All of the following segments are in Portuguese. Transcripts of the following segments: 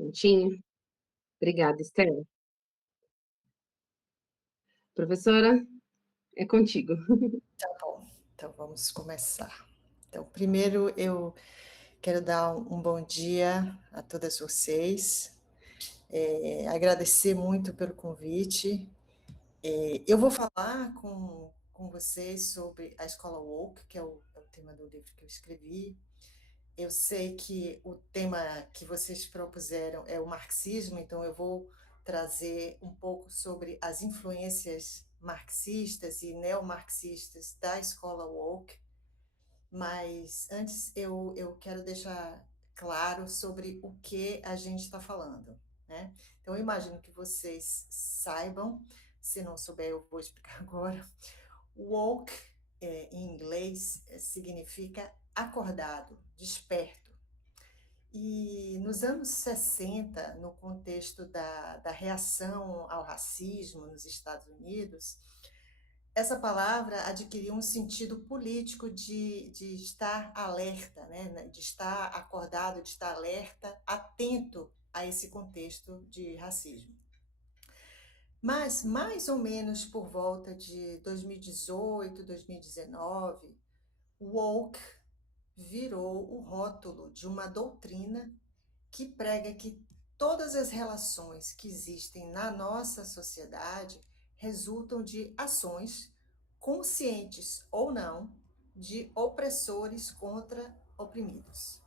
Prontinho? Obrigada, Esther. Professora, é contigo. Tá bom, então vamos começar. Então, primeiro eu quero dar um bom dia a todas vocês, agradecer muito pelo convite. Eu vou falar com vocês sobre a Escola Woke, que é o tema do livro que eu escrevi. Eu sei que o tema que vocês propuseram é o marxismo, então eu vou trazer um pouco sobre as influências marxistas e neomarxistas da Escola Woke. Mas antes eu quero deixar claro sobre o que a gente está falando, né? Então, eu imagino que vocês saibam, se não souber, eu vou explicar agora. Woke, em inglês, significa acordado, desperto. E nos anos 60, no contexto da reação ao racismo nos Estados Unidos, essa palavra adquiriu um sentido político de estar alerta, né? De estar acordado, de estar alerta, atento a esse contexto de racismo. Mas, mais ou menos por volta de 2018, 2019, woke virou o rótulo de uma doutrina que prega que todas as relações que existem na nossa sociedade resultam de ações, conscientes ou não, de opressores contra oprimidos.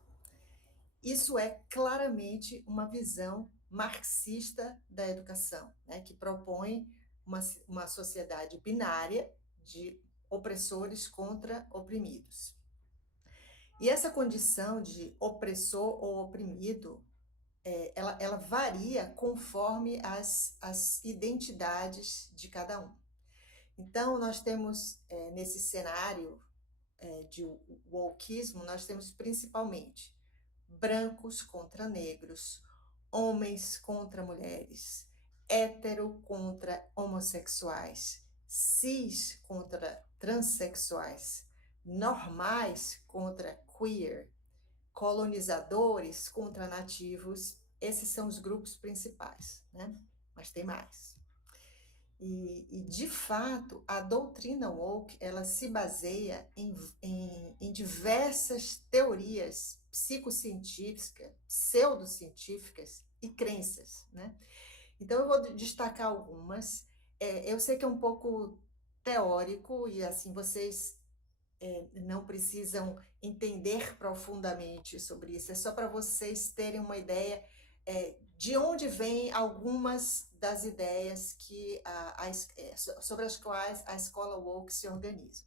Isso é claramente uma visão marxista da educação, né, que propõe uma sociedade binária de opressores contra oprimidos. E essa condição de opressor ou oprimido ela varia conforme as identidades de cada um. Então, nós temos, nesse cenário de wokeismo, nós temos principalmente brancos contra negros, homens contra mulheres, hétero contra homossexuais, cis contra transexuais, normais contra queer, colonizadores contra nativos. Esses são os grupos principais, né? Mas tem mais. De fato, a doutrina woke ela se baseia em diversas teorias psicocientíficas, pseudocientíficas e crenças, né? Então, eu vou destacar algumas. Eu sei que é um pouco teórico e, assim, vocês não precisam entender profundamente sobre isso, é só para vocês terem uma ideia de onde vêm algumas das ideias sobre as quais a escola woke se organiza.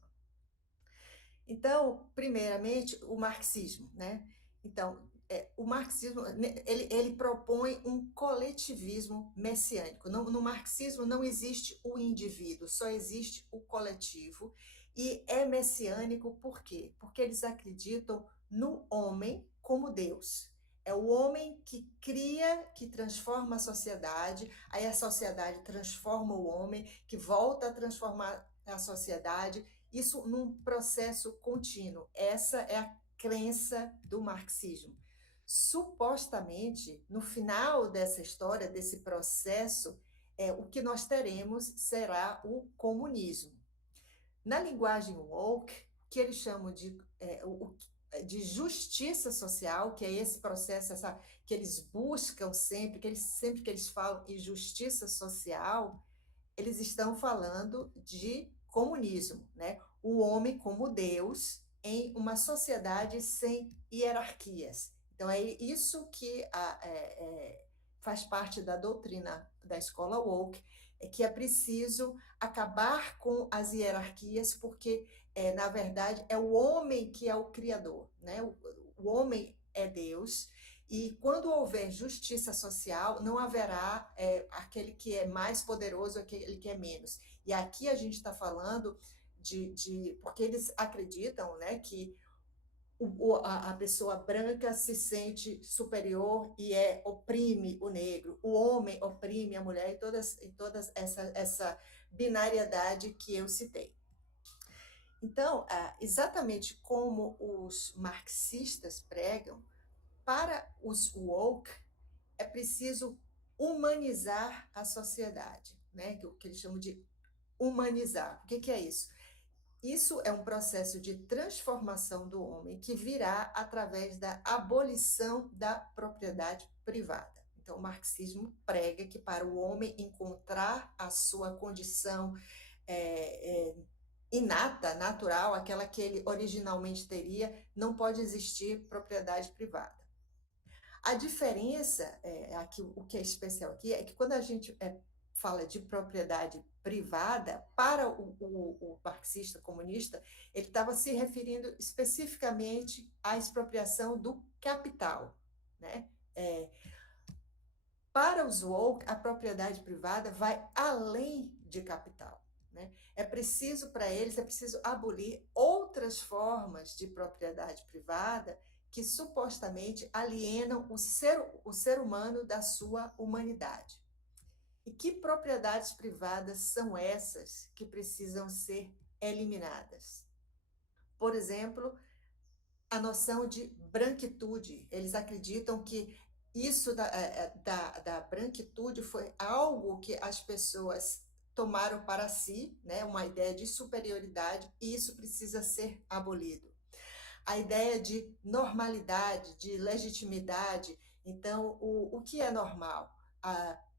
Então, primeiramente, o marxismo, né? Então, o marxismo ele propõe um coletivismo messiânico. No marxismo não existe o indivíduo, só existe o coletivo. E é messiânico por quê? Porque eles acreditam no homem como Deus. É o homem que cria, que transforma a sociedade, aí a sociedade transforma o homem, que volta a transformar a sociedade, isso num processo contínuo. Essa é a crença do marxismo. Supostamente, no final dessa história, desse processo, o que nós teremos será o comunismo. Na linguagem woke, que eles chamam de justiça social, que é esse processo que eles buscam sempre que eles falam em justiça social, eles estão falando de comunismo, né? O homem como Deus em uma sociedade sem hierarquias. Então, é isso que faz parte da doutrina da escola woke, é que é preciso acabar com as hierarquias, porque, na verdade, é o homem que é o criador, né? O homem é Deus, e quando houver justiça social, não haverá aquele que é mais poderoso, aquele que é menos. E aqui a gente está falando porque eles acreditam, né, que a pessoa branca se sente superior e oprime o negro, o homem oprime a mulher, e todas essa binariedade que eu citei. Então, exatamente como os marxistas pregam, para os woke, preciso humanizar a sociedade, né? O que eles chamam de humanizar. O que é isso? Isso é um processo de transformação do homem que virá através da abolição da propriedade privada. Então, o marxismo prega que para o homem encontrar a sua condição inata, natural, aquela que ele originalmente teria, não pode existir propriedade privada. A diferença, aqui, o que é especial aqui, é que quando a gente fala de propriedade privada, para o marxista comunista, ele estava se referindo especificamente à expropriação do capital, né? Para os woke, a propriedade privada vai além de capital. Né? É preciso, para eles, é preciso abolir outras formas de propriedade privada que supostamente alienam o ser humano da sua humanidade. E que propriedades privadas são essas que precisam ser eliminadas? Por exemplo, a noção de branquitude. Eles acreditam que isso da branquitude foi algo que as pessoas tomaram para si, né, uma ideia de superioridade, e isso precisa ser abolido. A ideia de normalidade, de legitimidade. Então, o que é normal?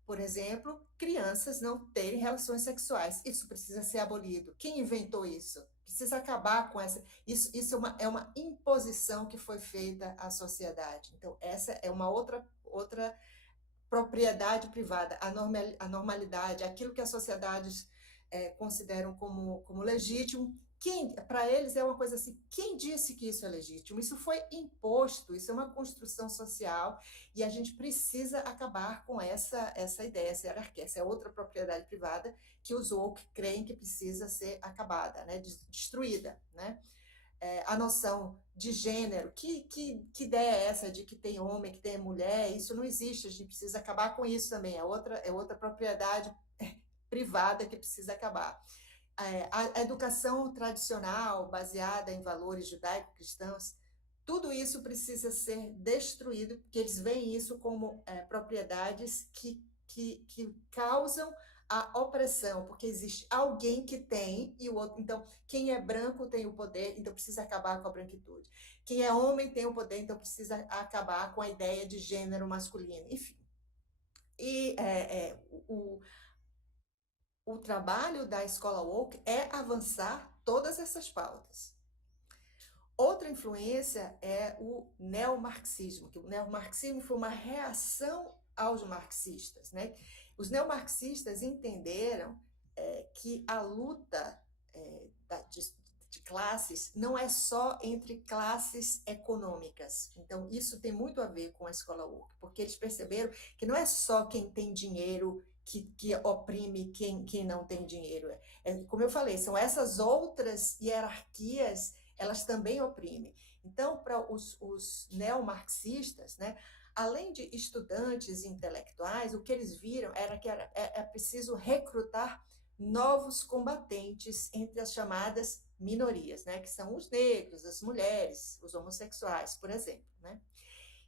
Por exemplo, crianças não terem relações sexuais. Isso precisa ser abolido. Quem inventou isso? Precisa acabar com essa. Isso é uma imposição que foi feita à sociedade. Então, essa é uma outra propriedade privada, a normalidade, aquilo que as sociedades consideram como legítimo. Para eles é uma coisa assim, quem disse que isso é legítimo? Isso foi imposto, isso é uma construção social e a gente precisa acabar com essa ideia, essa hierarquia, essa é outra propriedade privada que os woke creem que precisa ser acabada, né, destruída, né? A noção de gênero, que ideia é essa de que tem homem, que tem mulher? Isso não existe, a gente precisa acabar com isso também, é outra propriedade privada que precisa acabar. A educação tradicional, baseada em valores judaico-cristãos, tudo isso precisa ser destruído, porque eles veem isso como propriedades que causam a opressão, porque existe alguém que tem e o outro. Então, quem é branco tem o poder, então precisa acabar com a branquitude. Quem é homem tem o poder, então precisa acabar com a ideia de gênero masculino. Enfim. E o trabalho da escola woke é avançar todas essas pautas. Outra influência é o neomarxismo, que o neomarxismo foi uma reação aos marxistas, né? Os neomarxistas entenderam que a luta de classes não é só entre classes econômicas. Então, isso tem muito a ver com a escola woke, porque eles perceberam que não é só quem tem dinheiro que oprime quem não tem dinheiro. Como eu falei, são essas outras hierarquias, elas também oprimem. Então, para os neomarxistas, né, além de estudantes intelectuais, o que eles viram era que é preciso recrutar novos combatentes entre as chamadas minorias, né, que são os negros, as mulheres, os homossexuais, por exemplo. Né?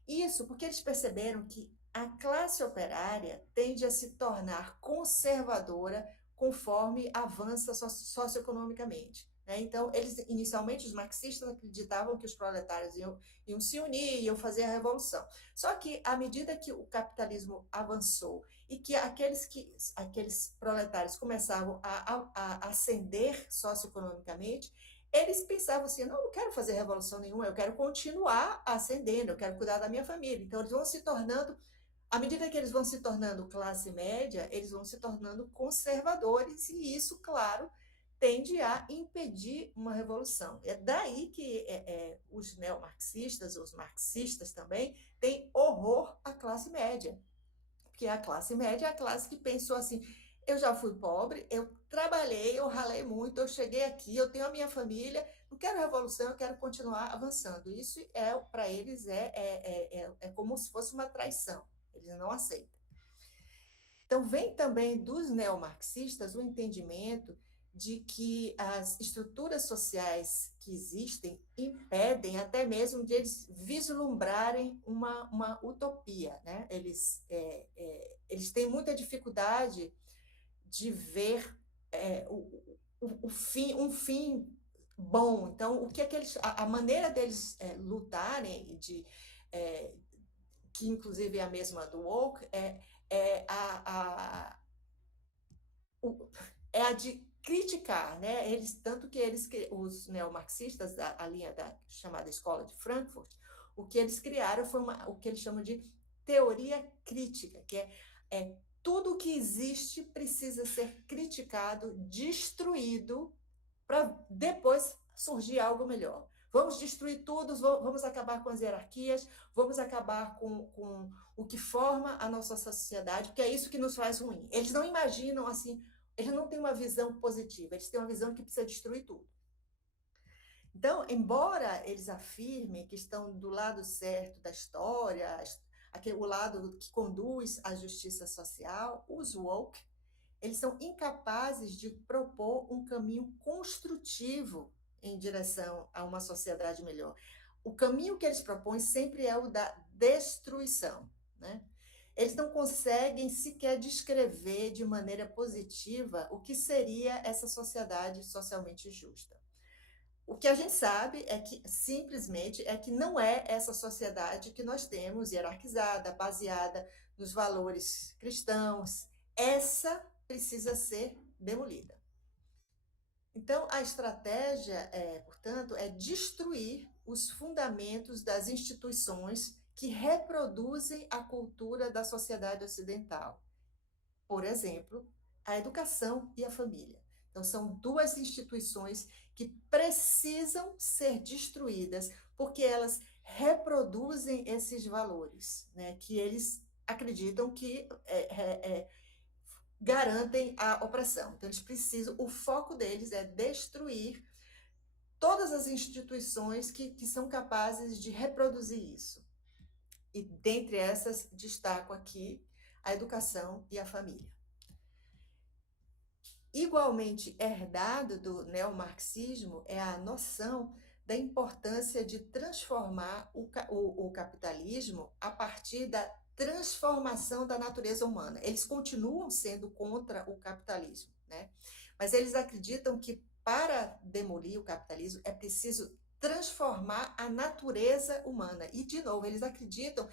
Isso porque eles perceberam que a classe operária tende a se tornar conservadora conforme avança socioeconomicamente. Né? Então, inicialmente, os marxistas acreditavam que os proletários iam se unir, iam fazer a revolução. Só que, à medida que o capitalismo avançou e que aqueles proletários começavam a ascender socioeconomicamente, eles pensavam assim, não quero fazer revolução nenhuma, eu quero continuar ascendendo, eu quero cuidar da minha família. Então, eles vão se tornando, à medida que eles vão se tornando classe média, eles vão se tornando conservadores, e isso, claro, tende a impedir uma revolução. É daí que os neomarxistas, os marxistas também, têm horror à classe média. Porque a classe média é a classe que pensou assim, eu já fui pobre, eu trabalhei, eu ralei muito, eu cheguei aqui, eu tenho a minha família, não quero revolução, eu quero continuar avançando. Isso para eles é como se fosse uma traição, eles não aceitam. Então, vem também dos neomarxistas o entendimento de que as estruturas sociais que existem impedem até mesmo de eles vislumbrarem uma utopia. Né? Eles eles têm muita dificuldade de ver um fim bom. Então, o que é que a maneira deles lutarem, é, que inclusive é a mesma do woke, é o, é a de criticar, né? Tanto que os neomarxistas, a linha da chamada Escola de Frankfurt, o que eles criaram foi o que eles chamam de teoria crítica, que é tudo que existe precisa ser criticado, destruído, para depois surgir algo melhor. Vamos destruir tudo, vamos acabar com as hierarquias, vamos acabar com o que forma a nossa sociedade, porque é isso que nos faz ruim. Eles não imaginam assim, eles não têm uma visão positiva, eles têm uma visão que precisa destruir tudo. Então, embora eles afirmem que estão do lado certo da história, o lado que conduz à justiça social, os woke, eles são incapazes de propor um caminho construtivo em direção a uma sociedade melhor. O caminho que eles propõem sempre é o da destruição, né? Eles não conseguem sequer descrever de maneira positiva o que seria essa sociedade socialmente justa. O que a gente sabe é que, simplesmente, é que não é essa sociedade que nós temos, hierarquizada, baseada nos valores cristãos. Essa precisa ser demolida. Então, a estratégia, portanto, é destruir os fundamentos das instituições que reproduzem a cultura da sociedade ocidental. Por exemplo, a educação e a família. Então, são duas instituições que precisam ser destruídas, porque elas reproduzem esses valores, né, que eles acreditam que garantem a opressão. Então, eles precisam, o foco deles é destruir todas as instituições que são capazes de reproduzir isso. E, dentre essas, destaco aqui a educação e a família. Igualmente herdado do neomarxismo é a noção da importância de transformar o capitalismo a partir da transformação da natureza humana. Eles continuam sendo contra o capitalismo, né? Mas eles acreditam que para demolir o capitalismo é preciso transformar a natureza humana. E, de novo, eles acreditam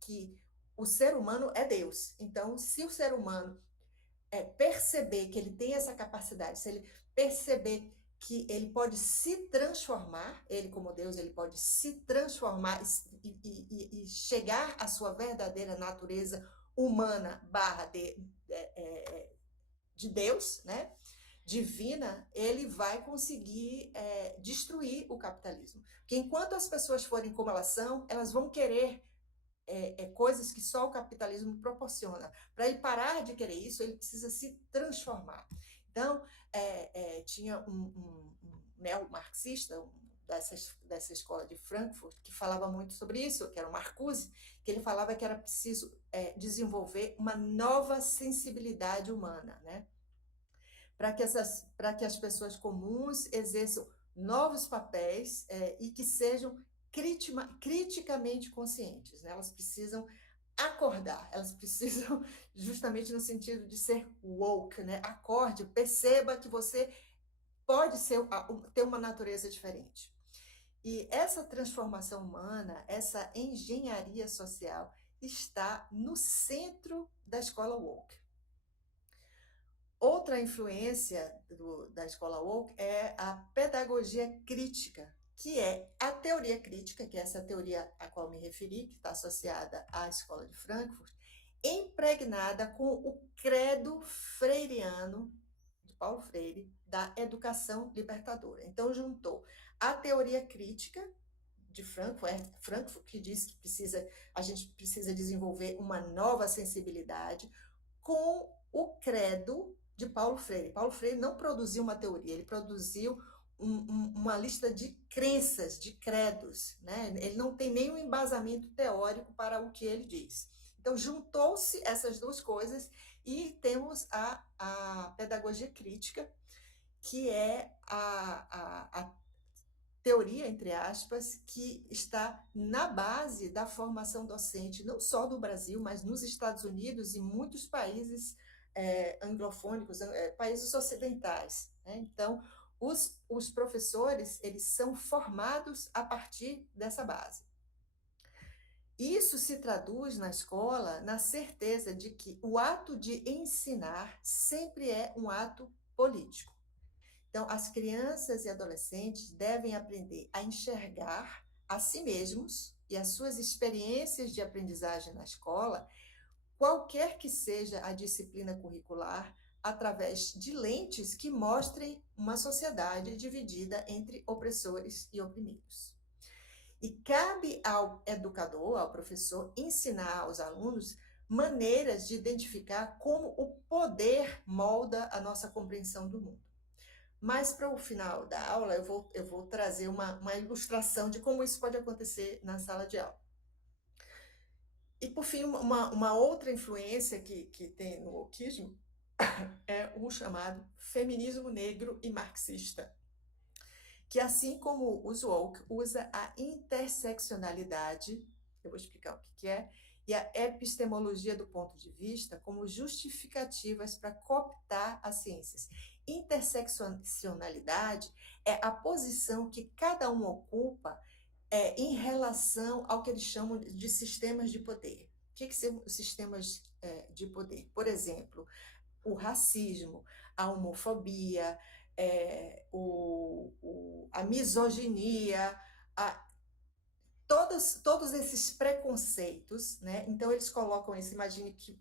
que o ser humano é Deus. Então, se o ser humano perceber que ele tem essa capacidade, se ele perceber que ele pode se transformar, ele como Deus, ele pode se transformar e chegar à sua verdadeira natureza humana de Deus, né? Divina, ele vai conseguir destruir o capitalismo. Porque enquanto as pessoas forem como elas são, elas vão querer coisas que só o capitalismo proporciona. Para ele parar de querer isso, ele precisa se transformar. Então, tinha um neomarxista, dessa escola de Frankfurt, que falava muito sobre isso, que era o Marcuse, que ele falava que era preciso desenvolver uma nova sensibilidade humana, né? Para que as pessoas comuns exerçam novos papéis e que sejam criticamente conscientes, né? Elas precisam acordar, elas precisam, justamente no sentido de ser woke, né? Acorde, perceba que você pode ter uma natureza diferente. E essa transformação humana, essa engenharia social, está no centro da escola woke. Outra influência da escola woke é a pedagogia crítica, que é a teoria crítica, que é essa teoria a qual me referi, que está associada à escola de Frankfurt, impregnada com o credo freiriano, de Paulo Freire, da educação libertadora. Então, juntou a teoria crítica de Frankfurt, que diz que a gente precisa desenvolver uma nova sensibilidade, com o credo de Paulo Freire. Paulo Freire não produziu uma teoria, ele produziu uma lista de crenças, de credos, né? Ele não tem nenhum embasamento teórico para o que ele diz. Então, juntou-se essas duas coisas e temos a pedagogia crítica, que é teoria, entre aspas, que está na base da formação docente, não só do Brasil, mas nos Estados Unidos e muitos países anglofônicos, países ocidentais, né? Então, os professores, eles são formados a partir dessa base. Isso se traduz na escola na certeza de que o ato de ensinar sempre é um ato político. Então, as crianças e adolescentes devem aprender a enxergar a si mesmos e as suas experiências de aprendizagem na escola, qualquer que seja a disciplina curricular, através de lentes que mostrem uma sociedade dividida entre opressores e oprimidos. E cabe ao educador, ao professor, ensinar aos alunos maneiras de identificar como o poder molda a nossa compreensão do mundo. Mas para o final da aula, eu vou trazer uma ilustração de como isso pode acontecer na sala de aula. E, por fim, uma outra influência que tem no wokeismo é o chamado feminismo negro e marxista, que, assim como os woke, usa a interseccionalidade, eu vou explicar o que é, e a epistemologia do ponto de vista como justificativas para cooptar as ciências. Interseccionalidade é a posição que cada um ocupa em relação ao que eles chamam de sistemas de poder. O que são os sistemas de poder? Por exemplo, o racismo, a homofobia, a misoginia, todos esses preconceitos, né? Então eles colocam isso, imagine que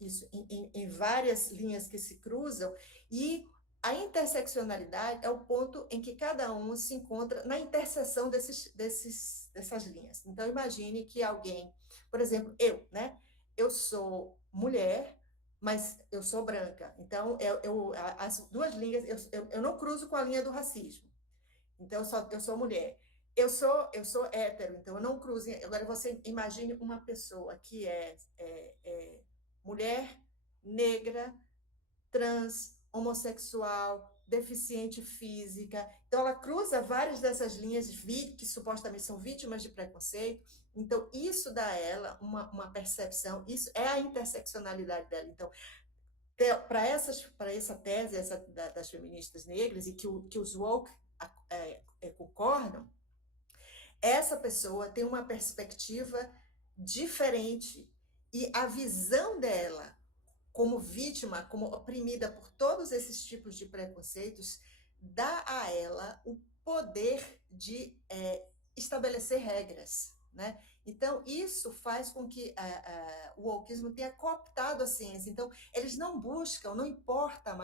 isso em várias linhas que se cruzam, e a interseccionalidade é o ponto em que cada um se encontra na interseção dessas linhas. Então imagine que alguém, por exemplo, né? Eu sou mulher, mas eu sou branca. Então as duas linhas, eu não cruzo com a linha do racismo. Então eu sou mulher. Eu sou hétero, então eu não cruzo. Agora você imagine uma pessoa que é mulher, negra, trans, homossexual, deficiente física. Então ela cruza várias dessas linhas que supostamente são vítimas de preconceito. Então isso dá a ela uma percepção, isso é a interseccionalidade dela. Então, para essa tese das feministas negras, e que os woke concordam, essa pessoa tem uma perspectiva diferente, e a visão dela como vítima, como oprimida por todos esses tipos de preconceitos, dá a ela o poder de estabelecer regras, né? Então, isso faz com que o wokeismo tenha cooptado a ciência. Então, eles não buscam, não importam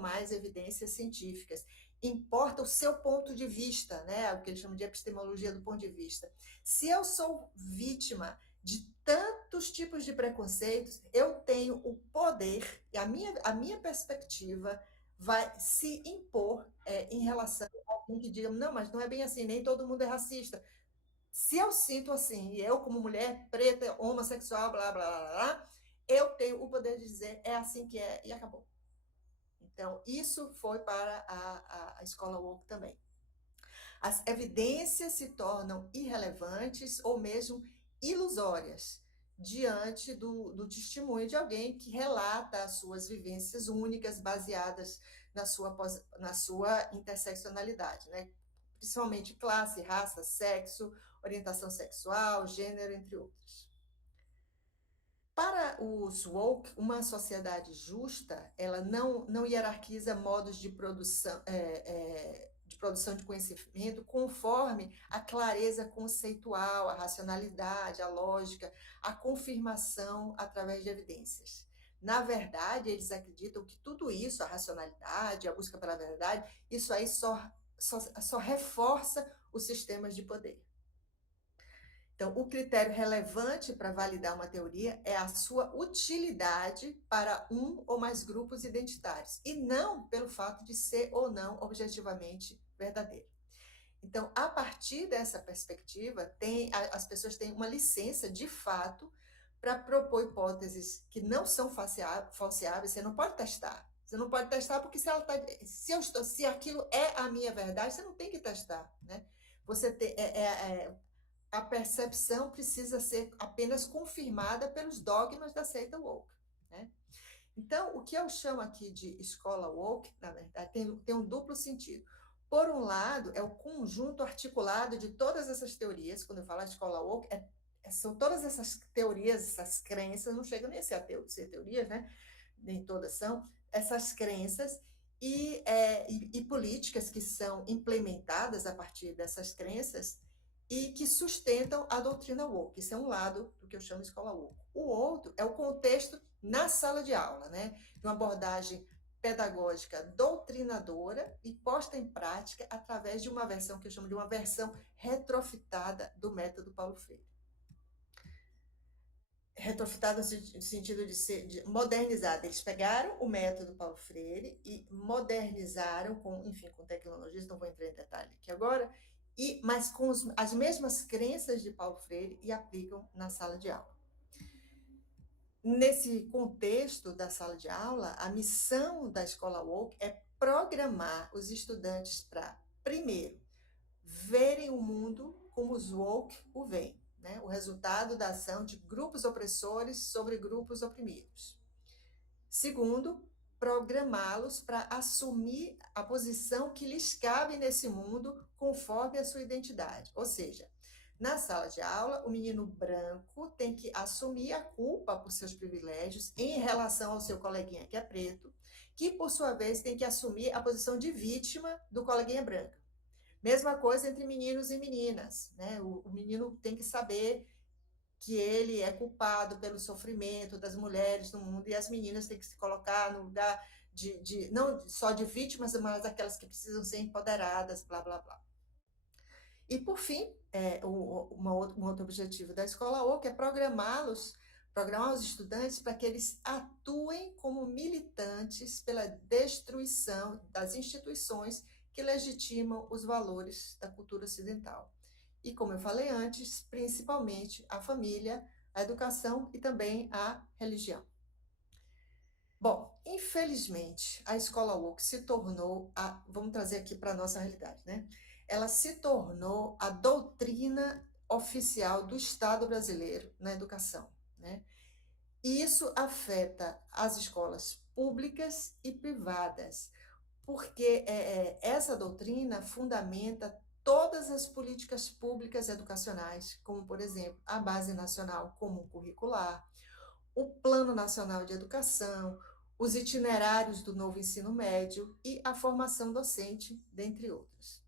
mais evidências científicas, importa o seu ponto de vista, né? O que eles chamam de epistemologia do ponto de vista. Se eu sou vítima de tantos tipos de preconceitos, eu tenho o poder, e a minha perspectiva vai se impor em relação a alguém que diga, não, mas não é bem assim, nem todo mundo é racista. Se eu sinto assim, e eu como mulher preta, homossexual, blá, blá, blá, blá, eu tenho o poder de dizer, é assim que é, e acabou. Então, isso foi para a escola woke também. As evidências se tornam irrelevantes ou mesmo ilusórias diante do testemunho de alguém que relata as suas vivências únicas, baseadas na sua interseccionalidade, né? Principalmente classe, raça, sexo, orientação sexual, gênero, entre outros. Para os woke, uma sociedade justa, ela não hierarquiza modos de produção de conhecimento conforme a clareza conceitual, a racionalidade, a lógica, a confirmação através de evidências. Na verdade, eles acreditam que tudo isso, a racionalidade, a busca pela verdade, isso aí só reforça os sistemas de poder. Então, o critério relevante para validar uma teoria é a sua utilidade para um ou mais grupos identitários, e não pelo fato de ser ou não objetivamente verdadeiro. Então, a partir dessa perspectiva, as pessoas têm uma licença, de fato, para propor hipóteses que não são falseáveis, você não pode testar. Você não pode testar porque se aquilo é a minha verdade, você não tem que testar, né? Você tem, a percepção precisa ser apenas confirmada pelos dogmas da seita woke, né? Então, o que eu chamo aqui de escola woke, na verdade, tem um duplo sentido. Por um lado, é o conjunto articulado de todas essas teorias. Quando eu falo escola woke, são todas essas teorias, essas crenças, não chegam nem a ser teorias, né? Nem todas são, essas crenças e políticas que são implementadas a partir dessas crenças e que sustentam a doutrina woke. Isso é um lado do que eu chamo de escola woke. O outro é o contexto na sala de aula, né? De uma abordagem pedagógica doutrinadora e posta em prática através de uma versão que eu chamo de uma versão retrofitada do método Paulo Freire. Retrofitada no sentido de ser modernizada. Eles pegaram o método Paulo Freire e modernizaram com tecnologias, não vou entrar em detalhe aqui agora, mas com as mesmas crenças de Paulo Freire e aplicam na sala de aula. Nesse contexto da sala de aula, a missão da escola woke é programar os estudantes para, primeiro, verem o mundo como os woke o veem, né? O resultado da ação de grupos opressores sobre grupos oprimidos. Segundo, programá-los para assumir a posição que lhes cabe nesse mundo conforme a sua identidade. Ou seja, na sala de aula, o menino branco tem que assumir a culpa por seus privilégios em relação ao seu coleguinha que é preto, que, por sua vez, tem que assumir a posição de vítima do coleguinha branco. Mesma coisa entre meninos e meninas, né? O menino tem que saber que ele é culpado pelo sofrimento das mulheres no mundo e as meninas têm que se colocar no lugar não só de vítimas, mas aquelas que precisam ser empoderadas, blá, blá, blá. E, por fim, um outro objetivo da escola woke é programar os estudantes para que eles atuem como militantes pela destruição das instituições que legitimam os valores da cultura ocidental. E, como eu falei antes, principalmente a família, a educação e também a religião. Bom, infelizmente, a escola woke se tornou, vamos trazer aqui para a nossa realidade, né? Ela se tornou a doutrina oficial do Estado brasileiro na educação, né? E isso afeta as escolas públicas e privadas, porque essa doutrina fundamenta todas as políticas públicas educacionais, como, por exemplo, a Base Nacional Comum Curricular, o Plano Nacional de Educação, os itinerários do novo ensino médio e a formação docente, dentre outros.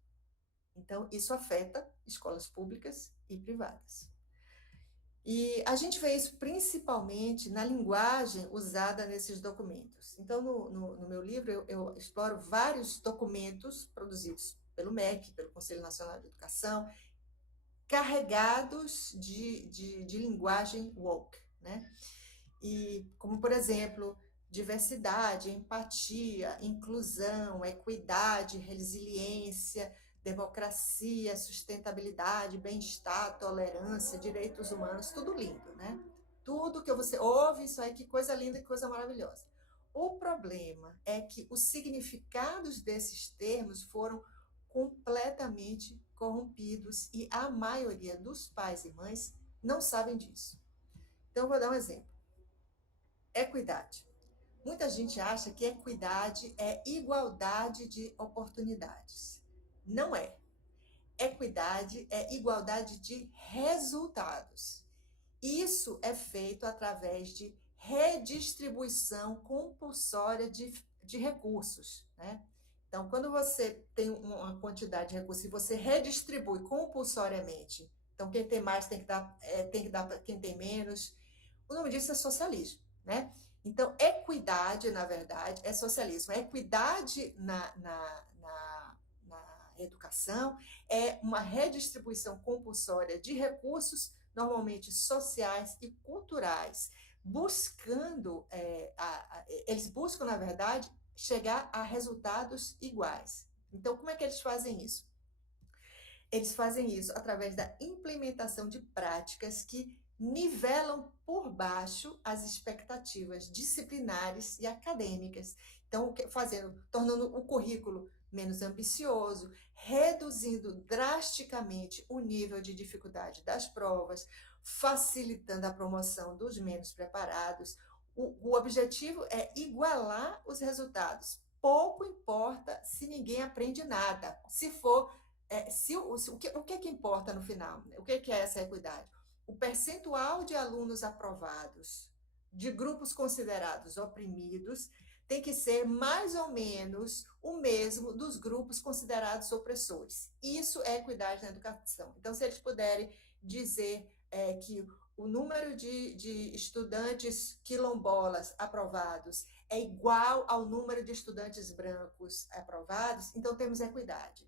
Então, isso afeta escolas públicas e privadas. E a gente vê isso principalmente na linguagem usada nesses documentos. Então, no meu livro, eu exploro vários documentos produzidos pelo MEC, pelo Conselho Nacional de Educação, carregados de linguagem woke, né? E como, por exemplo, diversidade, empatia, inclusão, equidade, resiliência, democracia, sustentabilidade, bem-estar, tolerância, direitos humanos, tudo lindo, né? Tudo que você ouve, isso aí, que coisa linda, que coisa maravilhosa. O problema é que os significados desses termos foram completamente corrompidos e a maioria dos pais e mães não sabem disso. Então, vou dar um exemplo. Equidade. Muita gente acha que equidade é igualdade de oportunidades. Não é. Equidade é igualdade de resultados. Isso é feito através de redistribuição compulsória de recursos, né? Então, quando você tem uma quantidade de recursos e você redistribui compulsoriamente, então quem tem mais tem que dar para quem tem menos, o nome disso é socialismo, né? Então, equidade, na verdade, é socialismo. A equidade na educação é uma redistribuição compulsória de recursos, normalmente sociais e culturais, eles buscam, na verdade, chegar a resultados iguais. Então, como é que eles fazem isso? Eles fazem isso através da implementação de práticas que nivelam por baixo as expectativas disciplinares e acadêmicas. Então, tornando o currículo menos ambicioso, reduzindo drasticamente o nível de dificuldade das provas, facilitando a promoção dos menos preparados. O objetivo é igualar os resultados. Pouco importa se ninguém aprende nada. Se for, o que importa no final? O que é essa equidade? O percentual de alunos aprovados de grupos considerados oprimidos tem que ser mais ou menos o mesmo dos grupos considerados opressores. Isso é equidade na educação. Então, se eles puderem dizer que o número de estudantes quilombolas aprovados é igual ao número de estudantes brancos aprovados, então temos equidade.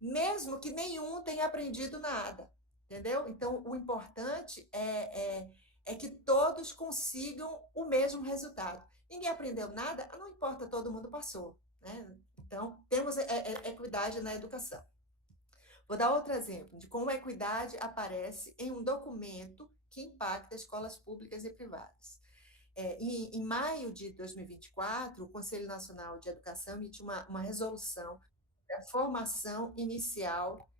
Mesmo que nenhum tenha aprendido nada, entendeu? Então, o importante é que todos consigam o mesmo resultado. Ninguém aprendeu nada, não importa, todo mundo passou, né? Então, temos equidade na educação. Vou dar outro exemplo de como a equidade aparece em um documento que impacta escolas públicas e privadas. Em maio de 2024, o Conselho Nacional de Educação emitiu uma resolução da formação inicial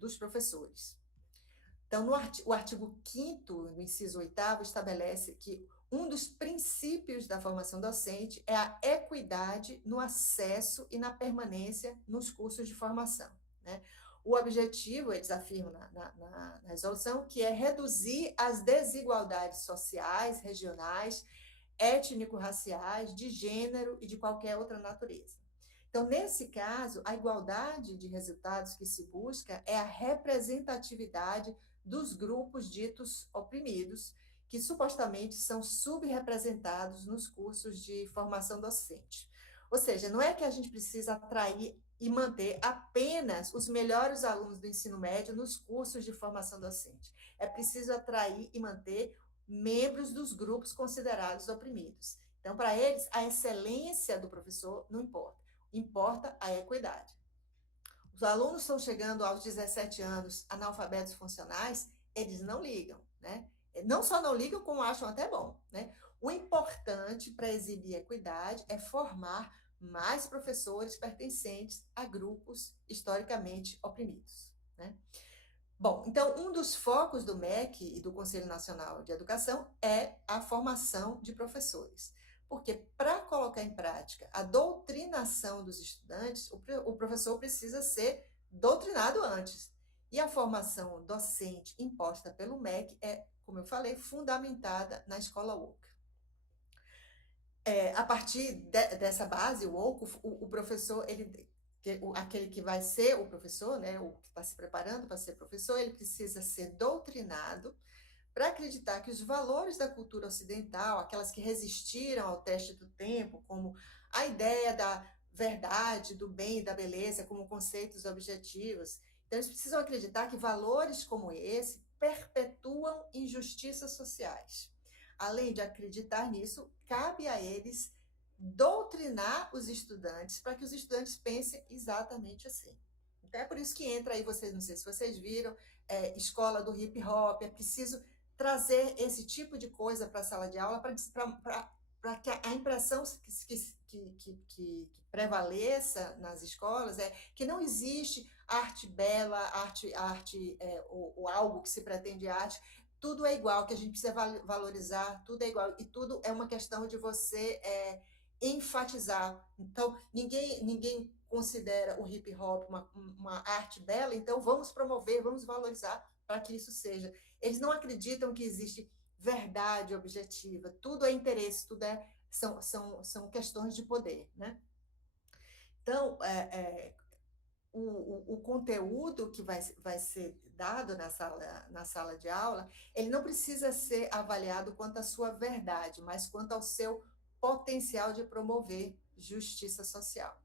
dos professores. Então, o artigo 5º, no inciso 8º, estabelece que um dos princípios da formação docente é a equidade no acesso e na permanência nos cursos de formação, né? O objetivo, eles afirmam na resolução, que é reduzir as desigualdades sociais, regionais, étnico-raciais, de gênero e de qualquer outra natureza. Então, nesse caso, a igualdade de resultados que se busca é a representatividade dos grupos ditos oprimidos, que supostamente são subrepresentados nos cursos de formação docente. Ou seja, não é que a gente precisa atrair e manter apenas os melhores alunos do ensino médio nos cursos de formação docente. É preciso atrair e manter membros dos grupos considerados oprimidos. Então, para eles, a excelência do professor não importa. Importa a equidade. Os alunos estão chegando aos 17 anos analfabetos funcionais, eles não ligam, né? Não só não ligam, como acham até bom, né? O importante para exibir equidade é formar mais professores pertencentes a grupos historicamente oprimidos, né? Bom, então, um dos focos do MEC e do Conselho Nacional de Educação é a formação de professores. Porque, para colocar em prática a doutrinação dos estudantes, o professor precisa ser doutrinado antes. E a formação docente imposta pelo MEC é, como eu falei, fundamentada na escola woke. A partir dessa base, o woke, o professor, aquele que vai ser o professor, né, o que está se preparando para ser professor, ele precisa ser doutrinado para acreditar que os valores da cultura ocidental, aquelas que resistiram ao teste do tempo, como a ideia da verdade, do bem e da beleza como conceitos objetivos, então eles precisam acreditar que valores como esse perpetuam injustiças sociais. Além de acreditar nisso, cabe a eles doutrinar os estudantes para que os estudantes pensem exatamente assim. Então é por isso que entra aí, vocês, não sei se vocês viram, escola do hip hop, é preciso trazer esse tipo de coisa para a sala de aula para que a impressão que prevaleça nas escolas é que não existe arte bela, ou algo que se pretende arte, tudo é igual, que a gente precisa valorizar, tudo é igual, e tudo é uma questão de você enfatizar. Então, ninguém considera o hip hop uma arte bela, então vamos promover, vamos valorizar para que isso seja. Eles não acreditam que existe verdade objetiva, tudo é interesse, são questões de poder, né? Então, o conteúdo que vai ser dado na sala de aula, ele não precisa ser avaliado quanto à sua verdade, mas quanto ao seu potencial de promover justiça social.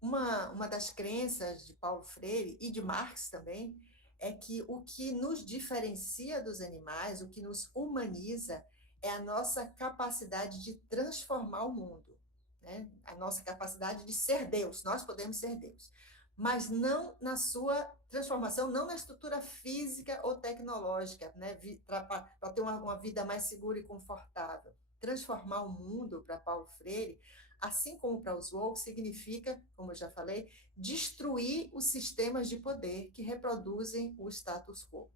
Uma das crenças de Paulo Freire e de Marx também é que o que nos diferencia dos animais, o que nos humaniza, é a nossa capacidade de transformar o mundo, né? A nossa capacidade de ser Deus. Nós podemos ser Deus, mas não na sua transformação, não na estrutura física ou tecnológica, né? Para ter uma vida mais segura e confortável. transformar o mundo para Paulo Freire, assim como para os woke, significa, como eu já falei, destruir os sistemas de poder que reproduzem o status quo.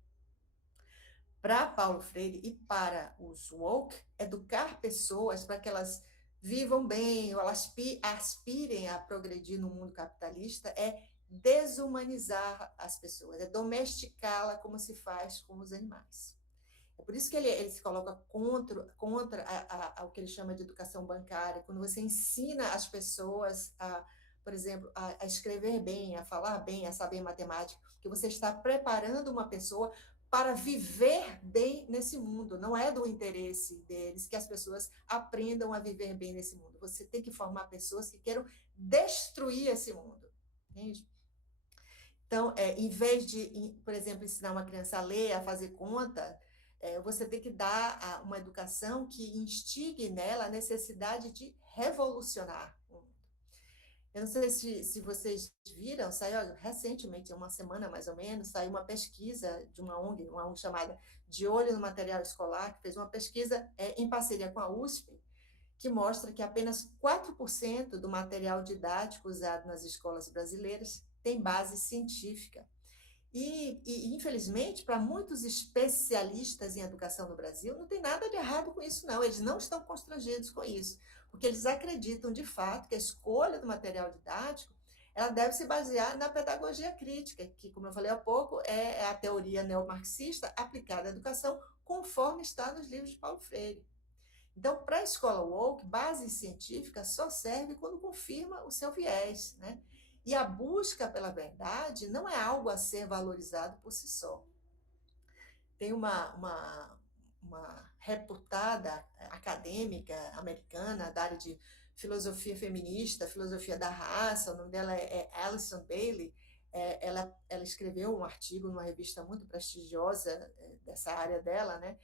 Para Paulo Freire e para os woke, educar pessoas para que elas vivam bem ou elas aspirem a progredir no mundo capitalista é desumanizar as pessoas, é domesticá-la como se faz com os animais. É por isso que ele se coloca contra o que ele chama de educação bancária, quando você ensina as pessoas a, por exemplo, a escrever bem, a falar bem, a saber matemática, que você está preparando uma pessoa para viver bem nesse mundo. Não é do interesse deles que as pessoas aprendam a viver bem nesse mundo. Você tem que formar pessoas que queiram destruir esse mundo. Entende? Então, em vez de, por exemplo, ensinar uma criança a ler, a fazer conta, você tem que dar uma educação que instigue nela a necessidade de revolucionar o mundo. Eu não sei se vocês viram, saiu recentemente, uma semana mais ou menos, saiu uma pesquisa de uma ONG chamada De Olho no Material Escolar, que fez uma pesquisa em parceria com a USP, que mostra que apenas 4% do material didático usado nas escolas brasileiras tem base científica. Infelizmente, para muitos especialistas em educação no Brasil, não tem nada de errado com isso, não. Eles não estão constrangidos com isso, porque eles acreditam, de fato, que a escolha do material didático ela deve se basear na pedagogia crítica, que, como eu falei há pouco, é a teoria neomarxista aplicada à educação, conforme está nos livros de Paulo Freire. Então, para a escola woke, base científica só serve quando confirma o seu viés, né? E a busca pela verdade não é algo a ser valorizado por si só. Tem uma reputada acadêmica americana da área de filosofia feminista, filosofia da raça, o nome dela é Alison Bailey. Ela escreveu um artigo numa revista muito prestigiosa dessa área dela, né?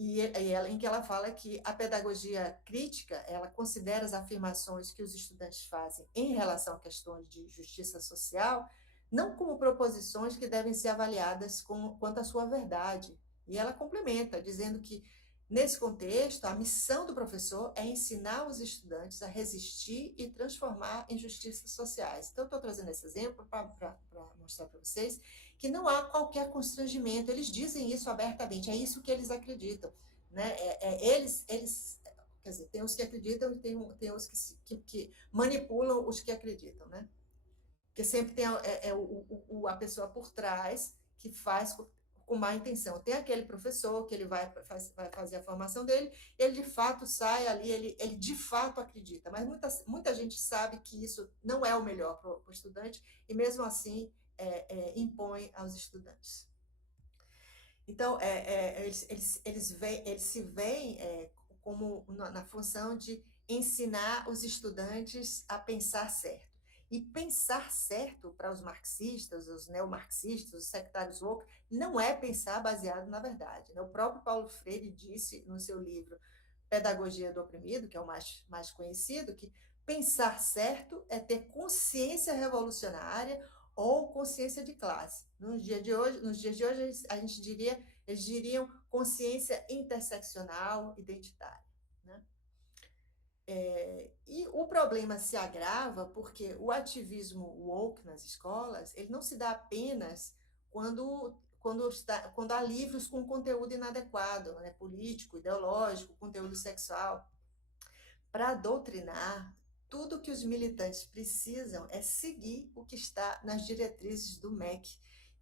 Em que ela fala que a pedagogia crítica, ela considera as afirmações que os estudantes fazem em relação a questões de justiça social, não como proposições que devem ser avaliadas quanto à sua verdade. E ela complementa, dizendo que, nesse contexto, a missão do professor é ensinar os estudantes a resistir e transformar injustiças sociais. Então, eu estou trazendo esse exemplo para mostrar para vocês que não há qualquer constrangimento, eles dizem isso abertamente, é isso que eles acreditam. Né? Eles, quer dizer, tem os que acreditam e tem os que manipulam os que acreditam. Né? Porque sempre tem a pessoa por trás que faz com má intenção. Tem aquele professor que ele vai fazer a formação dele, ele de fato sai ali, ele de fato acredita, mas muita gente sabe que isso não é o melhor para o estudante, e mesmo assim impõe aos estudantes. Então, eles se veem como na função de ensinar os estudantes a pensar certo. E pensar certo para os marxistas, os neomarxistas, os sectários woke, não é pensar baseado na verdade. Né? O próprio Paulo Freire disse no seu livro Pedagogia do Oprimido, que é o mais conhecido, que pensar certo é ter consciência revolucionária ou consciência de classe. Nos dias de hoje eles diriam consciência interseccional identitária. Né? E o problema se agrava porque o ativismo woke nas escolas ele não se dá apenas quando há livros com conteúdo inadequado, né, político, ideológico, conteúdo sexual. Para doutrinar, tudo que os militantes precisam é seguir o que está nas diretrizes do MEC.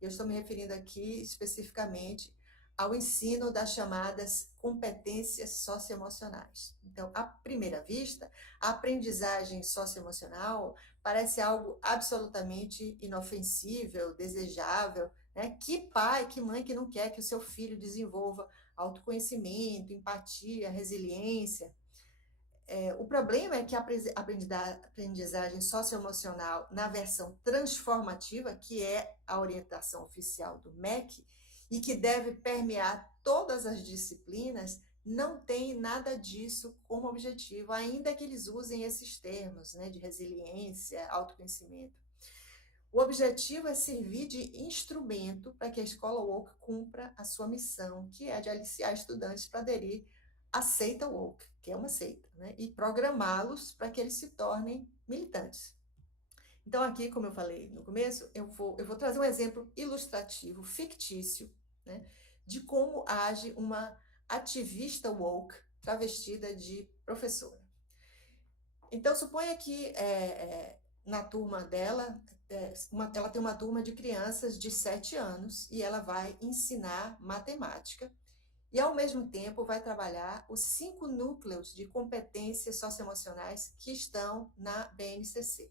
Eu estou me referindo aqui especificamente ao ensino das chamadas competências socioemocionais. Então, à primeira vista, a aprendizagem socioemocional parece algo absolutamente inofensível, desejável, né? Que pai, que mãe que não quer que o seu filho desenvolva autoconhecimento, empatia, resiliência? O problema é que a aprendizagem socioemocional na versão transformativa, que é a orientação oficial do MEC, e que deve permear todas as disciplinas, não tem nada disso como objetivo, ainda que eles usem esses termos, né, de resiliência, autoconhecimento. O objetivo é servir de instrumento para que a escola woke cumpra a sua missão, que é de aliciar estudantes para aderir a seita woke, que é uma seita, né? E programá-los para que eles se tornem militantes. Então, aqui, como eu falei no começo, eu vou trazer um exemplo ilustrativo, fictício, né, de como age uma ativista woke travestida de professora. Então, suponha que na turma dela, ela tem uma turma de crianças de 7 anos e ela vai ensinar matemática e, ao mesmo tempo, vai trabalhar os 5 núcleos de competências socioemocionais que estão na BNCC.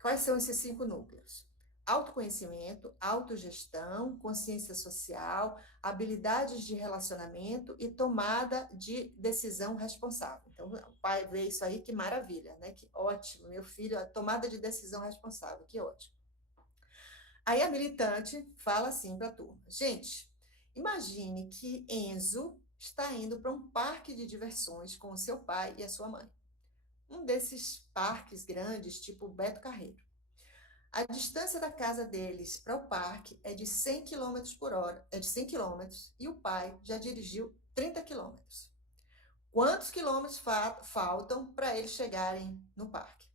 Quais são esses 5 núcleos? Autoconhecimento, autogestão, consciência social, habilidades de relacionamento e tomada de decisão responsável. Então, o pai vê isso aí, que maravilha, né? Que ótimo, meu filho, a tomada de decisão responsável, que ótimo. Aí a militante fala assim para a turma: gente, imagine que Enzo está indo para um parque de diversões com o seu pai e a sua mãe. Um desses parques grandes, tipo Beto Carreiro. A distância da casa deles para o parque é de 100 quilômetros por hora, é de 100 quilômetros, e o pai já dirigiu 30 quilômetros. Quantos quilômetros faltam para eles chegarem no parque?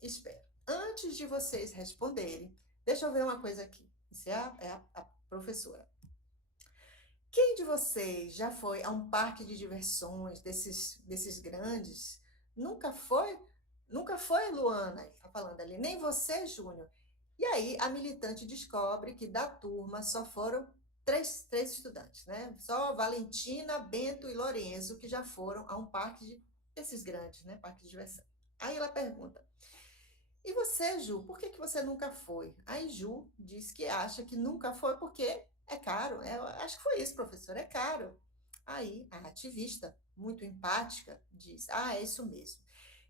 Espera. Antes de vocês responderem, deixa eu ver uma coisa aqui. Isso é a professora. Quem de vocês já foi a um parque de diversões desses grandes? Nunca foi? Nunca foi, Luana? Ele está falando ali. Nem você, Júnior. E aí a militante descobre que da turma só foram três estudantes, né? Só Valentina, Bento e Lorenzo que já foram a um parque desses grandes, né? Parque de diversão. Aí ela pergunta: e você, Ju, por que você nunca foi? Aí Ju diz que acha que nunca foi porque é caro. Eu acho que foi isso, professor, é caro. Aí a ativista, muito empática, diz: ah, é isso mesmo.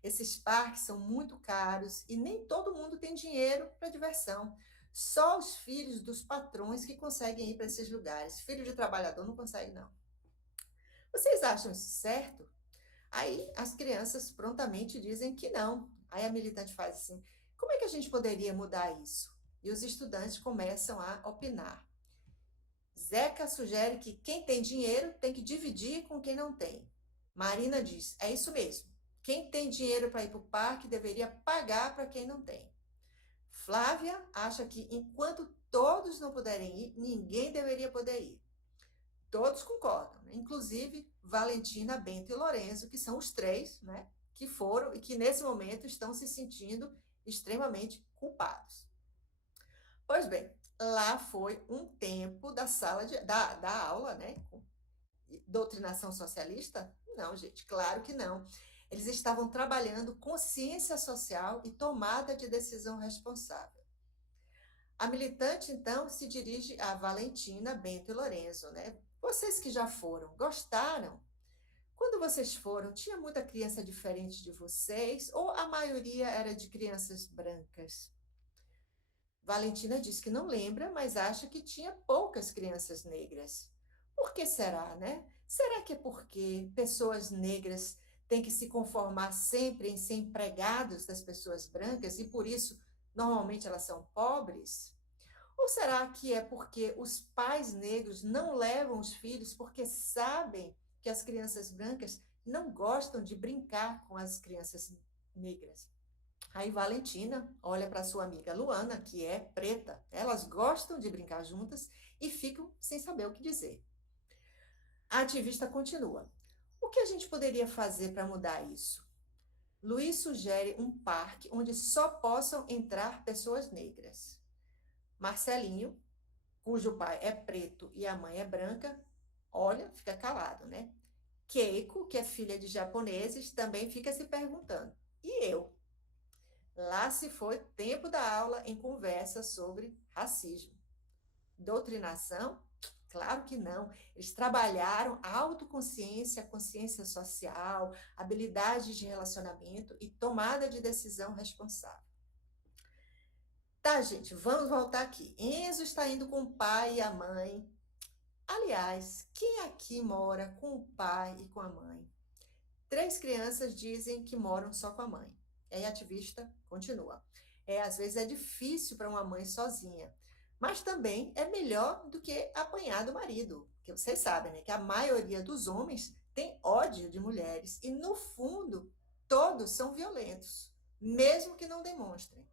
Esses parques são muito caros e nem todo mundo tem dinheiro para diversão. Só os filhos dos patrões que conseguem ir para esses lugares. Filho de trabalhador não consegue, não. Vocês acham isso certo? Aí as crianças prontamente dizem que não. Aí a militante faz assim: como é que a gente poderia mudar isso? E os estudantes começam a opinar. Zeca sugere que quem tem dinheiro tem que dividir com quem não tem. Marina diz: é isso mesmo. Quem tem dinheiro para ir para o parque deveria pagar para quem não tem. Flávia acha que enquanto todos não puderem ir, ninguém deveria poder ir. Todos concordam, né? Inclusive Valentina, Bento e Lorenzo, que são os 3, né, que foram e que nesse momento estão se sentindo extremamente culpados. Pois bem, lá foi um tempo da da aula, né, com doutrinação socialista? Não, gente, claro que não. Eles estavam trabalhando consciência social e tomada de decisão responsável. A militante, então, se dirige a Valentina, Bento e Lorenzo, né? Vocês que já foram, gostaram? Quando vocês foram, tinha muita criança diferente de vocês ou a maioria era de crianças brancas? Valentina diz que não lembra, mas acha que tinha poucas crianças negras. Por que será, né? Será que é porque pessoas negras têm que se conformar sempre em ser empregados das pessoas brancas e por isso normalmente elas são pobres? Ou será que é porque os pais negros não levam os filhos porque sabem que as crianças brancas não gostam de brincar com as crianças negras? Aí Valentina olha para sua amiga Luana, que é preta. Elas gostam de brincar juntas e ficam sem saber o que dizer. A ativista continua: o que a gente poderia fazer para mudar isso? Luiz sugere um parque onde só possam entrar pessoas negras. Marcelinho, cujo pai é preto e a mãe é branca, olha, fica calado, né? Keiko, que é filha de japoneses, também fica se perguntando: e eu? Lá se foi tempo da aula em conversa sobre racismo. Doutrinação? Claro que não. Eles trabalharam autoconsciência, consciência social, habilidades de relacionamento e tomada de decisão responsável. Tá, gente, vamos voltar aqui. Enzo está indo com o pai e a mãe. Aliás, quem aqui mora com o pai e com a mãe? 3 crianças dizem que moram só com a mãe. E aí a ativista continua: às vezes é difícil para uma mãe sozinha, mas também é melhor do que apanhar do marido, porque vocês sabem, né, que a maioria dos homens tem ódio de mulheres e, no fundo, todos são violentos, mesmo que não demonstrem.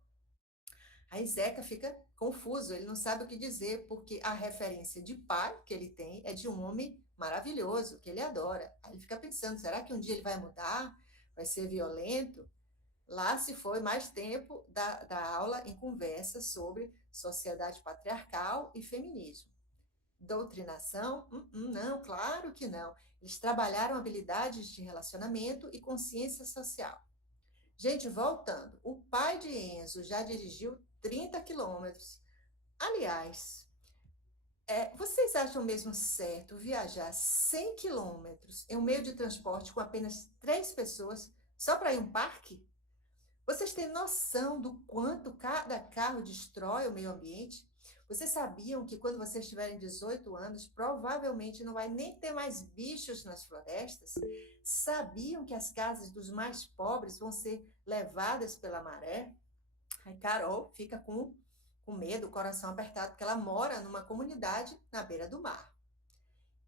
Aí Zeca fica confuso, ele não sabe o que dizer, porque a referência de pai que ele tem é de um homem maravilhoso, que ele adora. Aí ele fica pensando, será que um dia ele vai mudar? Vai ser violento? Lá se foi mais tempo da aula em conversa sobre sociedade patriarcal e feminismo. Doutrinação? Não, claro que não. Eles trabalharam habilidades de relacionamento e consciência social. Gente, voltando, o pai de Enzo já dirigiu 30 quilômetros. Aliás, vocês acham mesmo certo viajar 100 quilômetros em um meio de transporte com apenas 3 pessoas só para ir a um parque? Vocês têm noção do quanto cada carro destrói o meio ambiente? Vocês sabiam que quando vocês tiverem 18 anos, provavelmente não vai nem ter mais bichos nas florestas? Sabiam que as casas dos mais pobres vão ser levadas pela maré? A Carol fica com medo, o coração apertado, porque ela mora numa comunidade na beira do mar.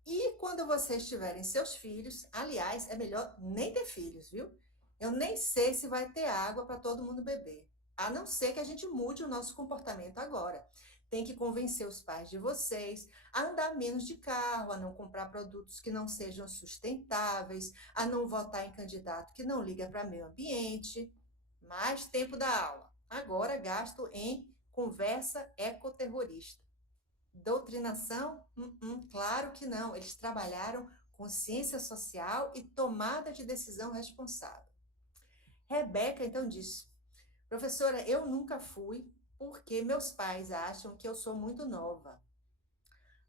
E quando vocês tiverem seus filhos, aliás, é melhor nem ter filhos, viu? Eu nem sei se vai ter água para todo mundo beber, a não ser que a gente mude o nosso comportamento agora. Tem que convencer os pais de vocês a andar menos de carro, a não comprar produtos que não sejam sustentáveis, a não votar em candidato que não liga para o meio ambiente. Mais tempo da aula. Agora gasto em conversa ecoterrorista. Doutrinação? Claro que não. Eles trabalharam consciência social e tomada de decisão responsável. Rebeca então disse: professora, eu nunca fui porque meus pais acham que eu sou muito nova.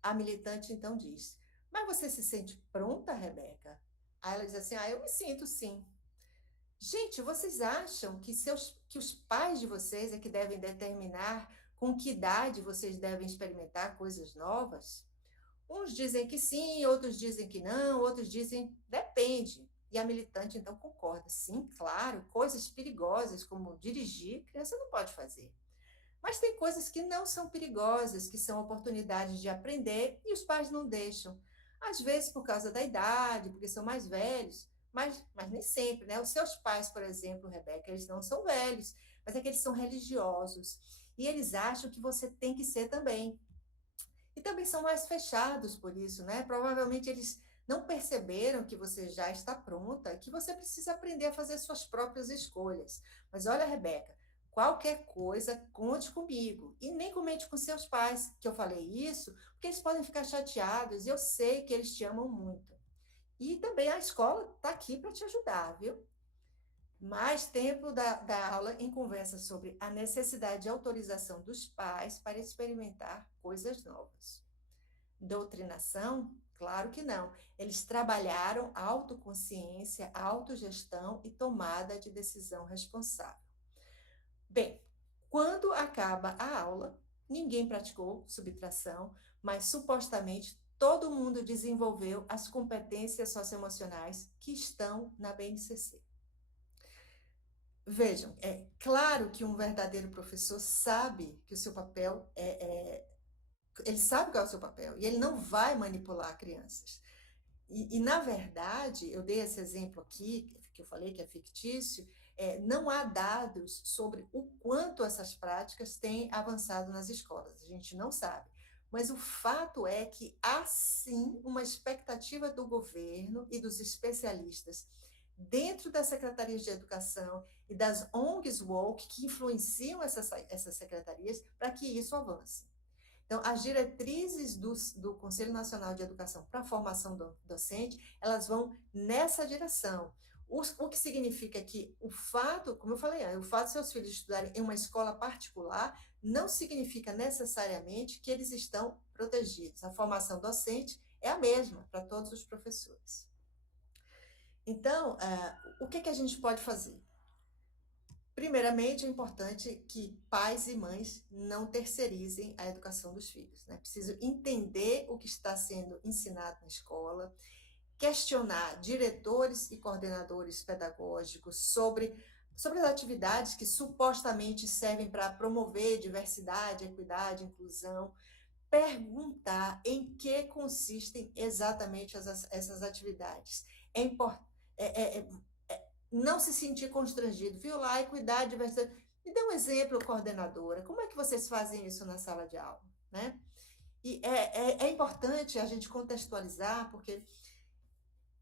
A militante então disse: mas você se sente pronta, Rebeca? Aí ela diz assim: eu me sinto sim. Gente, vocês acham que os pais de vocês é que devem determinar com que idade vocês devem experimentar coisas novas? Uns dizem que sim, outros dizem que não, outros dizem depende. E a militante então concorda. Sim, claro, coisas perigosas como dirigir, criança não pode fazer. Mas tem coisas que não são perigosas, que são oportunidades de aprender e os pais não deixam. Às vezes por causa da idade, porque são mais velhos, mas nem sempre, né? Os seus pais, por exemplo, Rebeca, eles não são velhos, mas é que eles são religiosos. E eles acham que você tem que ser também. E também são mais fechados por isso, né? Provavelmente eles não perceberam que você já está pronta, que você precisa aprender a fazer suas próprias escolhas. Mas olha, Rebeca, qualquer coisa, conte comigo. E nem comente com seus pais que eu falei isso, porque eles podem ficar chateados, e eu sei que eles te amam muito. E também a escola está aqui para te ajudar, viu? Mais tempo da aula em conversa sobre a necessidade de autorização dos pais para experimentar coisas novas. Doutrinação? Claro que não. Eles trabalharam autoconsciência, autogestão e tomada de decisão responsável. Bem, quando acaba a aula, ninguém praticou subtração, mas supostamente todo mundo desenvolveu as competências socioemocionais que estão na BNCC. Vejam, é claro que um verdadeiro professor sabe que o seu papel ele sabe qual é o seu papel e ele não vai manipular crianças. Na verdade, eu dei esse exemplo aqui, que eu falei que é fictício, não há dados sobre o quanto essas práticas têm avançado nas escolas, a gente não sabe. Mas o fato é que há sim uma expectativa do governo e dos especialistas dentro das secretarias de educação e das ONGs woke que influenciam essas secretarias para que isso avance. Então, as diretrizes do Conselho Nacional de Educação para a formação docente, elas vão nessa direção. O que significa que o fato, como eu falei, o fato de seus filhos estudarem em uma escola particular não significa necessariamente que eles estão protegidos. A formação docente é a mesma para todos os professores. Então, o que a gente pode fazer? Primeiramente, é importante que pais e mães não terceirizem a educação dos filhos, né? Preciso entender o que está sendo ensinado na escola, questionar diretores e coordenadores pedagógicos sobre as atividades que supostamente servem para promover diversidade, equidade, inclusão. perguntar em que consistem exatamente essas atividades. É importante. Não se sentir constrangido, viu lá e cuidar da diversidade. Me dê um exemplo, coordenadora, como é que vocês fazem isso na sala de aula? Né? E é importante a gente contextualizar, porque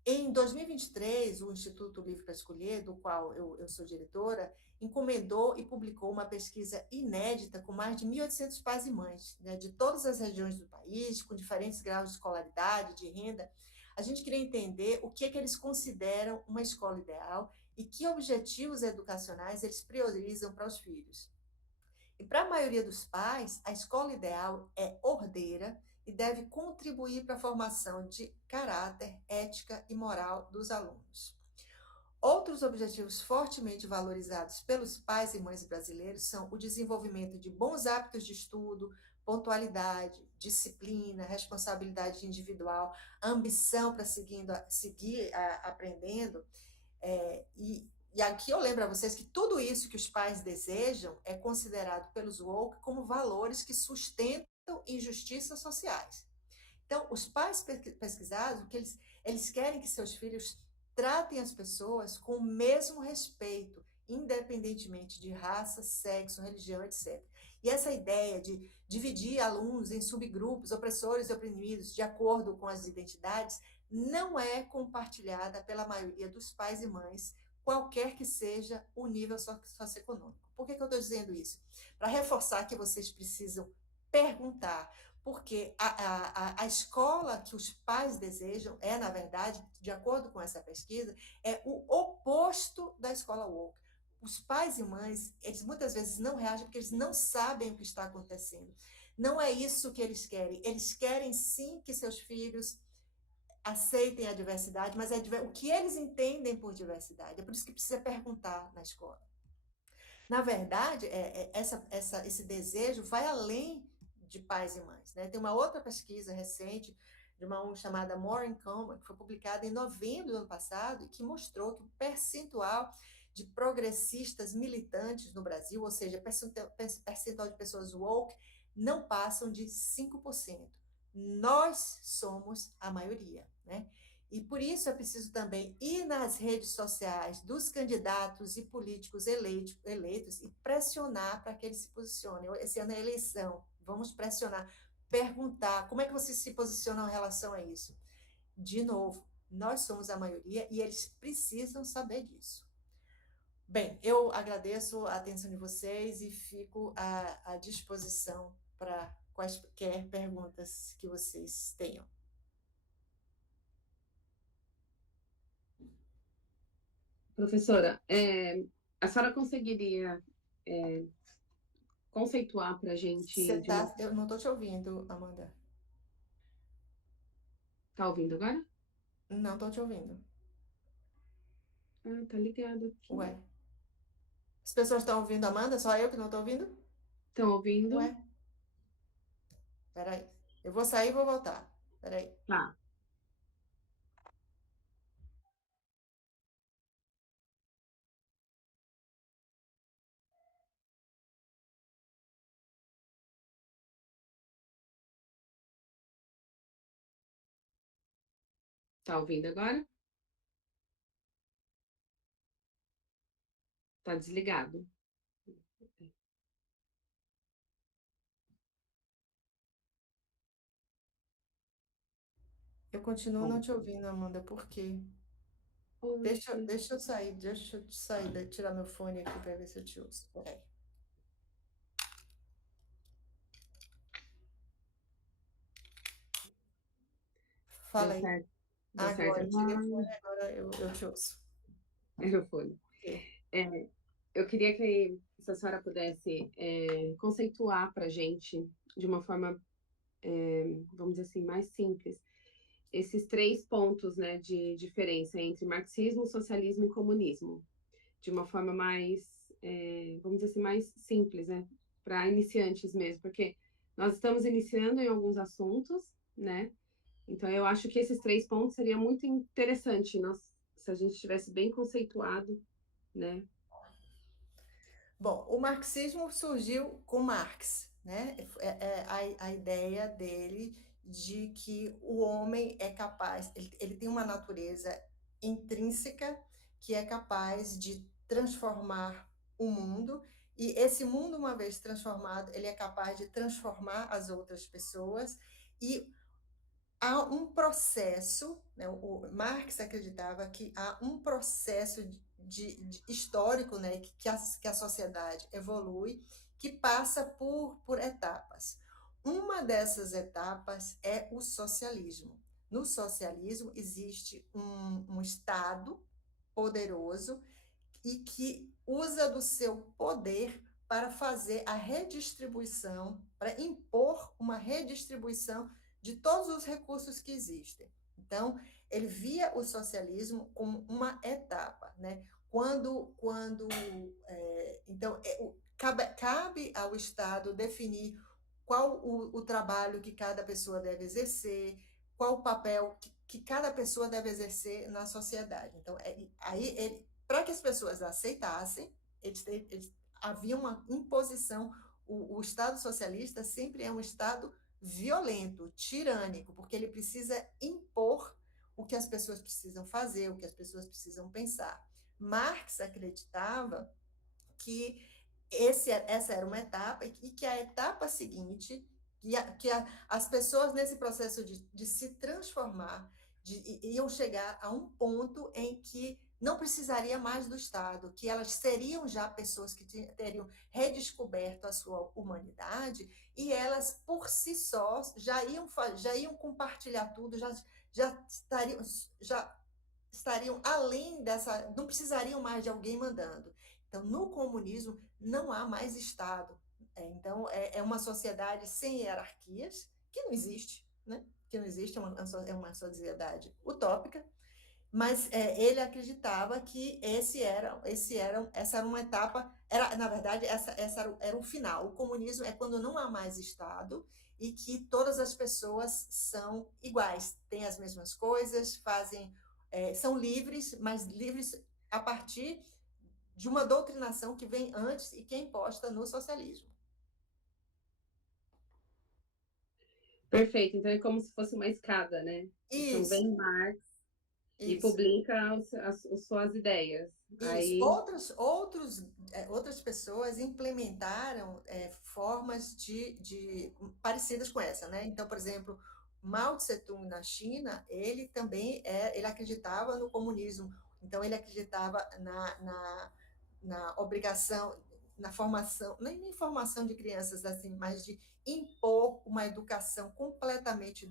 em 2023, o Instituto Livre para Escolher, do qual eu sou diretora, encomendou e publicou uma pesquisa inédita com mais de 1.800 pais e mães, né, de todas as regiões do país, com diferentes graus de escolaridade, de renda. A gente queria entender o que é que eles consideram uma escola ideal e que objetivos educacionais eles priorizam para os filhos. E para a maioria dos pais, a escola ideal é ordeira e deve contribuir para a formação de caráter, ética e moral dos alunos. Outros objetivos fortemente valorizados pelos pais e mães brasileiros são o desenvolvimento de bons hábitos de estudo, pontualidade, disciplina, responsabilidade individual, ambição para seguir aprendendo, e aqui eu lembro a vocês que tudo isso que os pais desejam é considerado pelos woke como valores que sustentam injustiças sociais. Então, os pais pesquisados, o que eles querem que seus filhos tratem as pessoas com o mesmo respeito, independentemente de raça, sexo, religião, etc. E essa ideia de dividir alunos em subgrupos, opressores e oprimidos, de acordo com as identidades, não é compartilhada pela maioria dos pais e mães, qualquer que seja o nível socioeconômico. Por que eu estou dizendo isso? Para reforçar que vocês precisam perguntar, porque a escola que os pais desejam é, na verdade, de acordo com essa pesquisa, é o oposto da escola woke. Os pais e mães, eles muitas vezes não reagem porque eles não sabem o que está acontecendo. Não é isso que eles querem. Eles querem sim que seus filhos aceitem a diversidade, mas o que eles entendem por diversidade. É por isso que precisa perguntar na escola. Na verdade, esse desejo vai além de pais e mães. Né? Tem uma outra pesquisa recente de uma ONG chamada More in Common, que foi publicada em novembro do ano passado, e que mostrou que o percentual de progressistas militantes no Brasil, ou seja, percentual de pessoas woke, não passam de 5%. Nós somos a maioria, né? E por isso é preciso também ir nas redes sociais dos candidatos e políticos eleitos e pressionar para que eles se posicionem. Esse ano é eleição, vamos pressionar, perguntar como é que vocês se posicionam em relação a isso. De novo, nós somos a maioria e eles precisam saber disso. Bem, eu agradeço a atenção de vocês e fico à disposição para quaisquer perguntas que vocês tenham. Professora, a senhora conseguiria conceituar para a gente de uma... Eu não estou te ouvindo, Amanda. Tá ouvindo agora? Não estou te ouvindo. Ah, tá ligado aqui. Ué. As pessoas estão ouvindo a Amanda? Só eu que não estou ouvindo? Estão ouvindo? Ué. Peraí. Eu vou sair e vou voltar. Peraí. Tá. Tá ouvindo agora? Tá desligado. Eu continuo Bom. não te ouvindo, Amanda. Por quê? Deixa eu sair, tirar meu fone aqui para ver se eu te ouço. Peraí. Fala Deu aí. certo. Deu certo Agora, eu tirei o agora. fone, agora eu te ouço. Aerofone. Eu queria que se a senhora pudesse conceituar para a gente, de uma forma, vamos dizer assim, mais simples, esses 3 pontos, né, de diferença entre marxismo, socialismo e comunismo, de uma forma mais, vamos dizer assim, mais simples, né, para iniciantes mesmo, porque nós estamos iniciando em alguns assuntos, né, então eu acho que esses 3 pontos seria muito interessante se a gente tivesse bem conceituado, né. Bom, o marxismo surgiu com Marx, né? A ideia dele de que o homem é capaz, ele tem uma natureza intrínseca que é capaz de transformar o mundo, e esse mundo, uma vez transformado, ele é capaz de transformar as outras pessoas, e há um processo, né, o Marx acreditava que há um processo de histórico, né, que a sociedade evolui, que passa por etapas. Uma dessas etapas é o socialismo. No socialismo existe um Estado poderoso e que usa do seu poder para fazer a redistribuição, para impor uma redistribuição de todos os recursos que existem. Então, ele via o socialismo como uma etapa, né? Então, cabe ao Estado definir qual o trabalho que cada pessoa deve exercer, qual o papel que cada pessoa deve exercer na sociedade. Então, aí para que as pessoas aceitassem, havia uma imposição. O Estado socialista sempre é um Estado violento, tirânico, porque ele precisa impor o que as pessoas precisam fazer, o que as pessoas precisam pensar. Marx acreditava que essa era uma etapa e que a etapa seguinte, as pessoas nesse processo de se transformar, iam chegar a um ponto em que não precisaria mais do Estado, que elas seriam já pessoas que teriam redescoberto a sua humanidade e elas, por si só, já iam compartilhar tudo, já, estariam, já estariam além dessa, não precisariam mais de alguém mandando. Então, no comunismo, não há mais Estado. Então, é uma sociedade sem hierarquias, que não existe, né? Que não existe, é uma sociedade utópica, mas ele acreditava que essa era uma etapa, na verdade, essa era o final. O comunismo é quando não há mais Estado e que todas as pessoas são iguais, têm as mesmas coisas, são livres, mas livres a partir de uma doutrinação que vem antes e que é imposta no socialismo. Perfeito. Então é como se fosse uma escada, né? Então Isso, vem Marx e isso. publica as suas ideias. Isso. Aí, Outras pessoas implementaram formas parecidas com essa, né? Então, por exemplo, Mao Tse-tung na China, ele também ele acreditava no comunismo. Então, ele acreditava na obrigação, na formação, nem formação de crianças assim, mas de impor uma educação completamente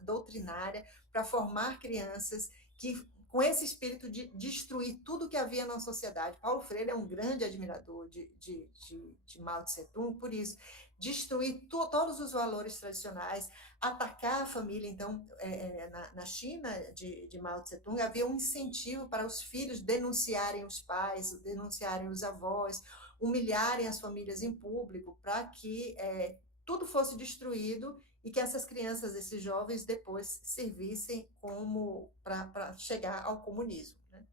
doutrinária para formar crianças que com esse espírito de destruir tudo que havia na sociedade. Paulo Freire é um grande admirador de Mao Tse-tung, por isso, destruir todos os valores tradicionais, atacar a família. Então, na China de Mao Tse-tung, havia um incentivo para os filhos denunciarem os pais, denunciarem os avós, humilharem as famílias em público, para que tudo fosse destruído e que essas crianças, esses jovens, depois servissem como para chegar ao comunismo. Né?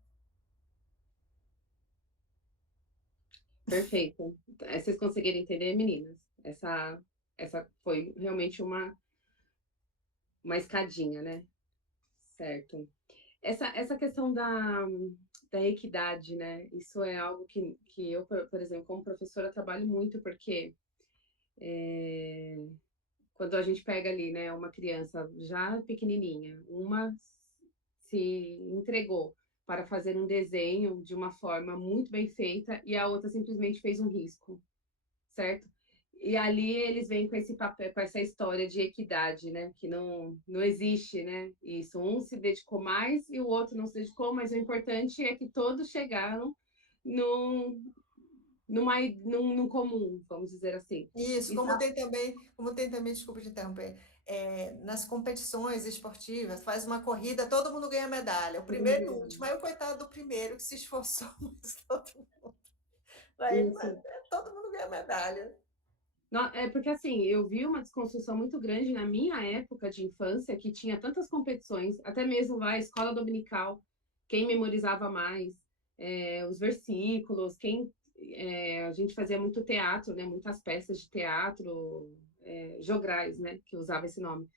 perfeito. Vocês conseguiram entender, meninas? Essa foi realmente uma escadinha, né? Certo. Essa questão da equidade, né? Isso é algo que eu, por exemplo, como professora, trabalho muito, porque quando a gente pega ali, né, uma criança já pequenininha, uma se entregou para fazer um desenho de uma forma muito bem feita e a outra simplesmente fez um risco, certo? E ali eles vêm com esse papel, com essa história de equidade, né? Que não existe, né? Isso. Um se dedicou mais e o outro não se dedicou, mas o importante é que todos chegaram num, num comum, vamos dizer assim. Isso, E tá, como tem também, desculpa te interromper, nas competições esportivas, faz uma corrida, todo mundo ganha medalha, o primeiro e o último, aí o coitado do primeiro que se esforçou, mas isso. todo mundo ganha medalha. É porque assim, eu vi uma desconstrução muito grande na minha época de infância, que tinha tantas competições, até mesmo lá, escola dominical, quem memorizava mais, os versículos, quem a gente fazia muito teatro, né? Muitas peças de teatro, jograis, né? Que usava esse nome.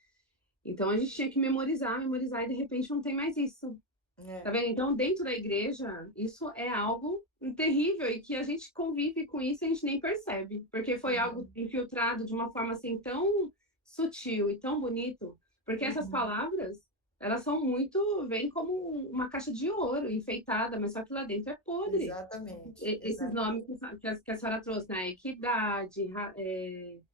Então a gente tinha que memorizar, memorizar, e de repente não tem mais isso. Tá É. vendo? Então, dentro da igreja, isso é algo terrível e que a gente convive com isso e a gente nem percebe, porque foi algo Uhum. infiltrado de uma forma assim tão sutil e tão bonito, porque essas Uhum. palavras, elas são muito, vêm como uma caixa de ouro enfeitada, mas só que lá dentro é podre. Exatamente, Esses nomes exatamente. que a senhora trouxe, né? Equidade,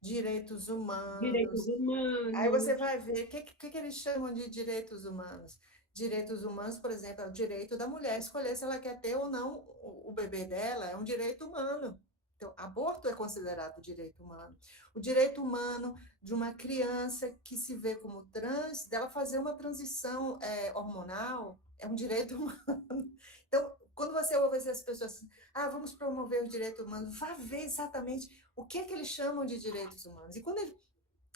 Direitos direitos humanos. Aí você humanos, vai ver o que eles chamam de direitos humanos. Direitos humanos, por exemplo, é o direito da mulher escolher se ela quer ter ou não o bebê dela, é um direito humano. Então, aborto é considerado direito humano. O direito humano de uma criança que se vê como trans, dela fazer uma transição hormonal, é um direito humano. Então, quando você ouve essas pessoas, vamos promover o direito humano, vá ver exatamente o que é que eles chamam de direitos humanos. E quando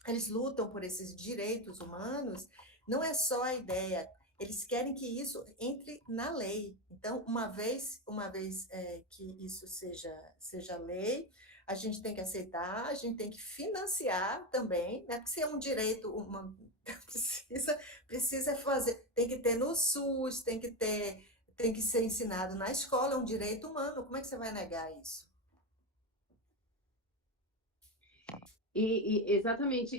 eles lutam por esses direitos humanos, não é só a ideia, eles querem que isso entre na lei. Então, uma vez que isso seja lei, a gente tem que aceitar, a gente tem que financiar também, né? Porque se é um direito, precisa fazer, tem que ter no SUS, tem que ser ensinado na escola, é um direito humano. Como é que você vai negar isso? Exatamente,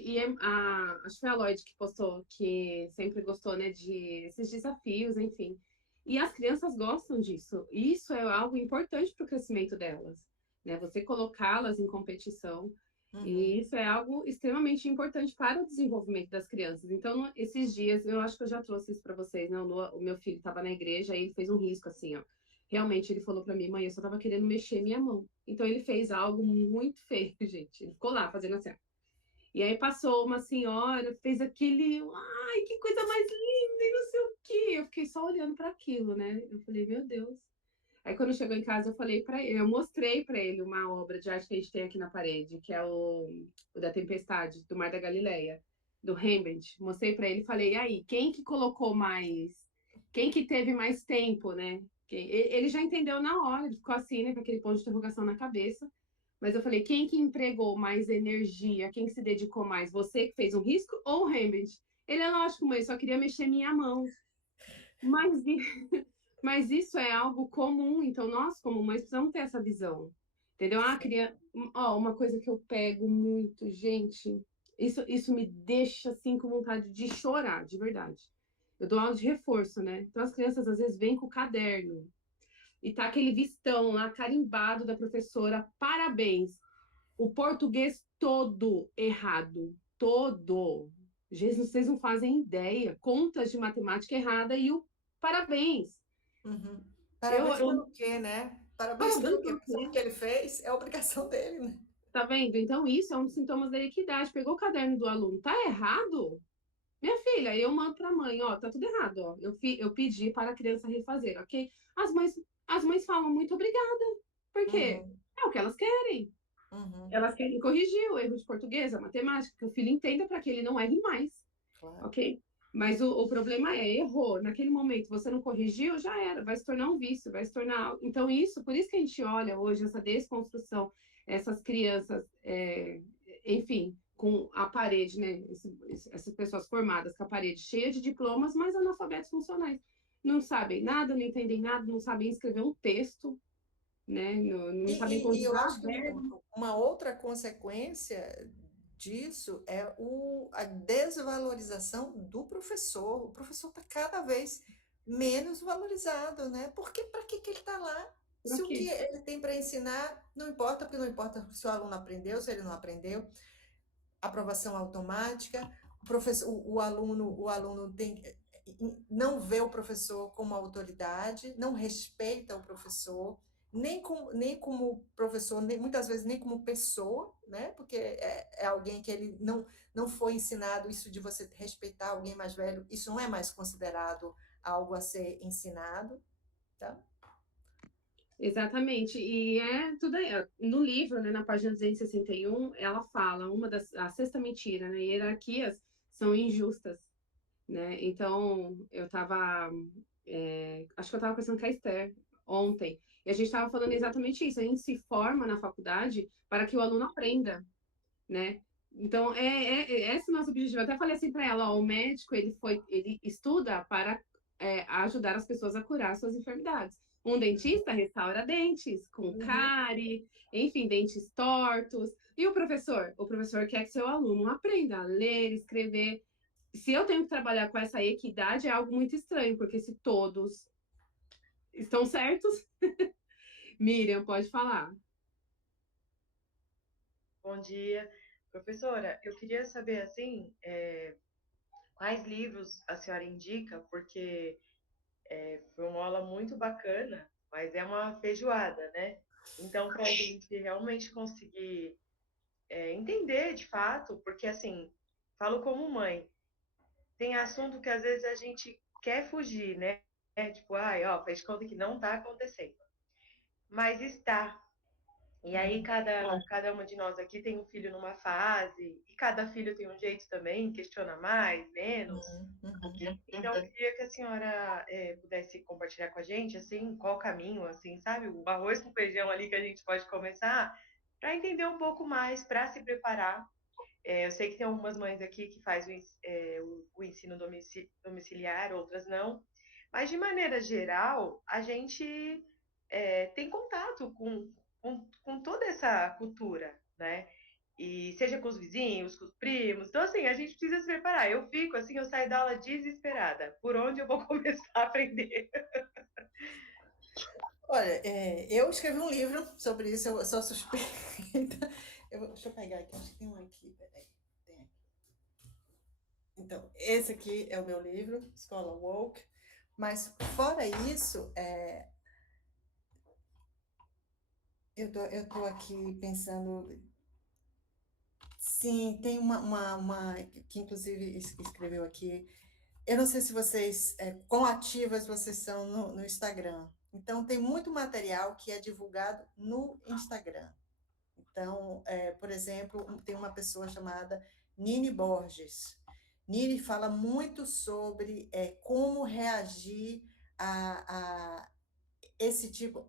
acho que foi a Lloyd que postou, que sempre gostou, né, de esses desafios, enfim. E as crianças gostam disso. E isso é algo importante para o crescimento delas, né? Você colocá-las em competição. E Uhum. isso é algo extremamente importante para o desenvolvimento das crianças. Então, esses dias, eu acho que eu já trouxe isso para vocês, né? O meu filho estava na igreja e ele fez um risco assim, ó. Realmente, ele falou para mim, mãe, eu só estava querendo mexer minha mão. Então, ele fez algo muito feio, gente. Ele ficou lá fazendo assim, ó. E aí passou uma senhora, fez aquele, ai, que coisa mais linda e não sei o quê. Eu fiquei só olhando para aquilo, né? Eu falei, meu Deus. Aí quando chegou em casa, eu falei para ele, eu mostrei para ele uma obra de arte que a gente tem aqui na parede, que é o da Tempestade, do Mar da Galileia, do Rembrandt. Mostrei para ele e falei, e aí, quem que colocou mais? Quem que teve mais tempo, né? Ele já entendeu na hora, ele ficou assim, né, com aquele ponto de interrogação na cabeça. Mas eu falei, quem que empregou mais energia? Quem se dedicou mais? Você que fez um risco ou o Rembrandt? Ele é lógico, mãe, só queria mexer minha mão. Mas, mas isso é algo comum, então nós, como mães, precisamos ter essa visão. Entendeu? Ó, uma coisa que eu pego muito, gente, isso me deixa assim com vontade de chorar, de verdade. Eu dou aula de reforço, né? Então as crianças às vezes vêm com o caderno e tá aquele vistão lá carimbado da professora, parabéns. O português todo errado, todo. Jesus, vocês não fazem ideia. Contas de matemática errada e o parabéns. Uhum. Eu, Parabéns eu pelo quê, né? Parabéns parabéns pelo pra quê? Só você. porque ele fez, é obrigação dele, né? Tá vendo? Então, isso é um dos sintomas da equidade. Pegou o caderno do aluno, tá errado? Minha filha, eu mando para a mãe, ó, tá tudo errado, ó. Eu pedi para a criança refazer, ok? As mães, as mães falam muito obrigada. Por quê? Uhum, É o que elas querem. uhum, Elas querem corrigir o erro de português, a matemática, que o filho entenda para que ele não erre mais, claro. ok? Mas o problema é, errou, naquele momento você não corrigiu, já era, vai se tornar um vício, vai se tornar. Então, por isso que a gente olha hoje essa desconstrução, essas crianças, enfim, com a parede, né? Essas pessoas formadas com a parede cheia de diplomas, mas analfabetos funcionais. Não sabem nada, não entendem nada, não sabem escrever um texto, né? Não sabem E eu conjugar acho que verbos. uma outra consequência disso é a desvalorização do professor. O professor está cada vez menos valorizado, né? Porque para que ele está lá? Por Se o que aqui. ele tem para ensinar não importa, porque não importa se o aluno aprendeu, se ele não aprendeu, aprovação automática, o aluno não vê o professor como autoridade, não respeita o professor, nem como professor, muitas vezes nem como pessoa, né? Porque é alguém que ele não foi ensinado isso de você respeitar alguém mais velho, isso não é mais considerado algo a ser ensinado, tá? Exatamente, e é tudo aí. No livro, né, na página 261, ela fala a sexta mentira, né? Hierarquias são injustas, né? Então, acho que eu estava conversando com a Esther ontem. E a gente estava falando exatamente isso. A gente se forma na faculdade para que o aluno aprenda, né? Então, esse é o nosso objetivo. Eu até falei assim para ela, ó, o médico, ele estuda para ajudar as pessoas a curar suas enfermidades. Um dentista restaura dentes com Uhum. cárie, enfim, dentes tortos. E o professor? O professor quer que seu aluno aprenda a ler, escrever. Se eu tenho que trabalhar com essa equidade, é algo muito estranho, porque se todos estão certos, Miriam, pode falar. Bom dia. Professora, eu queria saber, assim, quais livros a senhora indica, porque foi uma aula muito bacana, mas é uma feijoada, né? Então, para a gente realmente conseguir entender de fato, porque, assim, falo como mãe, tem assunto que às vezes a gente quer fugir, né? Tipo, ai, ó, fez de conta que não está acontecendo. Mas está. E aí cada uma de nós aqui tem um filho numa fase, e cada filho tem um jeito também, questiona mais, menos. Então eu queria que a senhora pudesse compartilhar com a gente, assim, qual o caminho, assim, sabe, o arroz com feijão ali que a gente pode começar, para entender um pouco mais, para se preparar. Eu sei que tem algumas mães aqui que fazem o ensino domiciliar, outras não, mas de maneira geral, a gente tem contato com toda essa cultura, né? E seja com os vizinhos, com os primos. Então, assim, a gente precisa se preparar. Eu fico, assim, eu saio da aula desesperada. Por onde eu vou começar a aprender? Olha, eu escrevi um livro sobre isso, eu sou suspeita. Deixa eu pegar aqui, acho que tem um aqui, peraí. Tem aqui. Então, esse aqui é o meu livro, Escola Woke. Mas, fora isso, eu tô aqui pensando. Sim, tem uma que inclusive escreveu aqui. Eu não sei se vocês, quão ativas vocês são no Instagram. Então, tem muito material que é divulgado no Instagram. Então, por exemplo, tem uma pessoa chamada Nini Borges. Nini fala muito sobre como reagir a esse tipo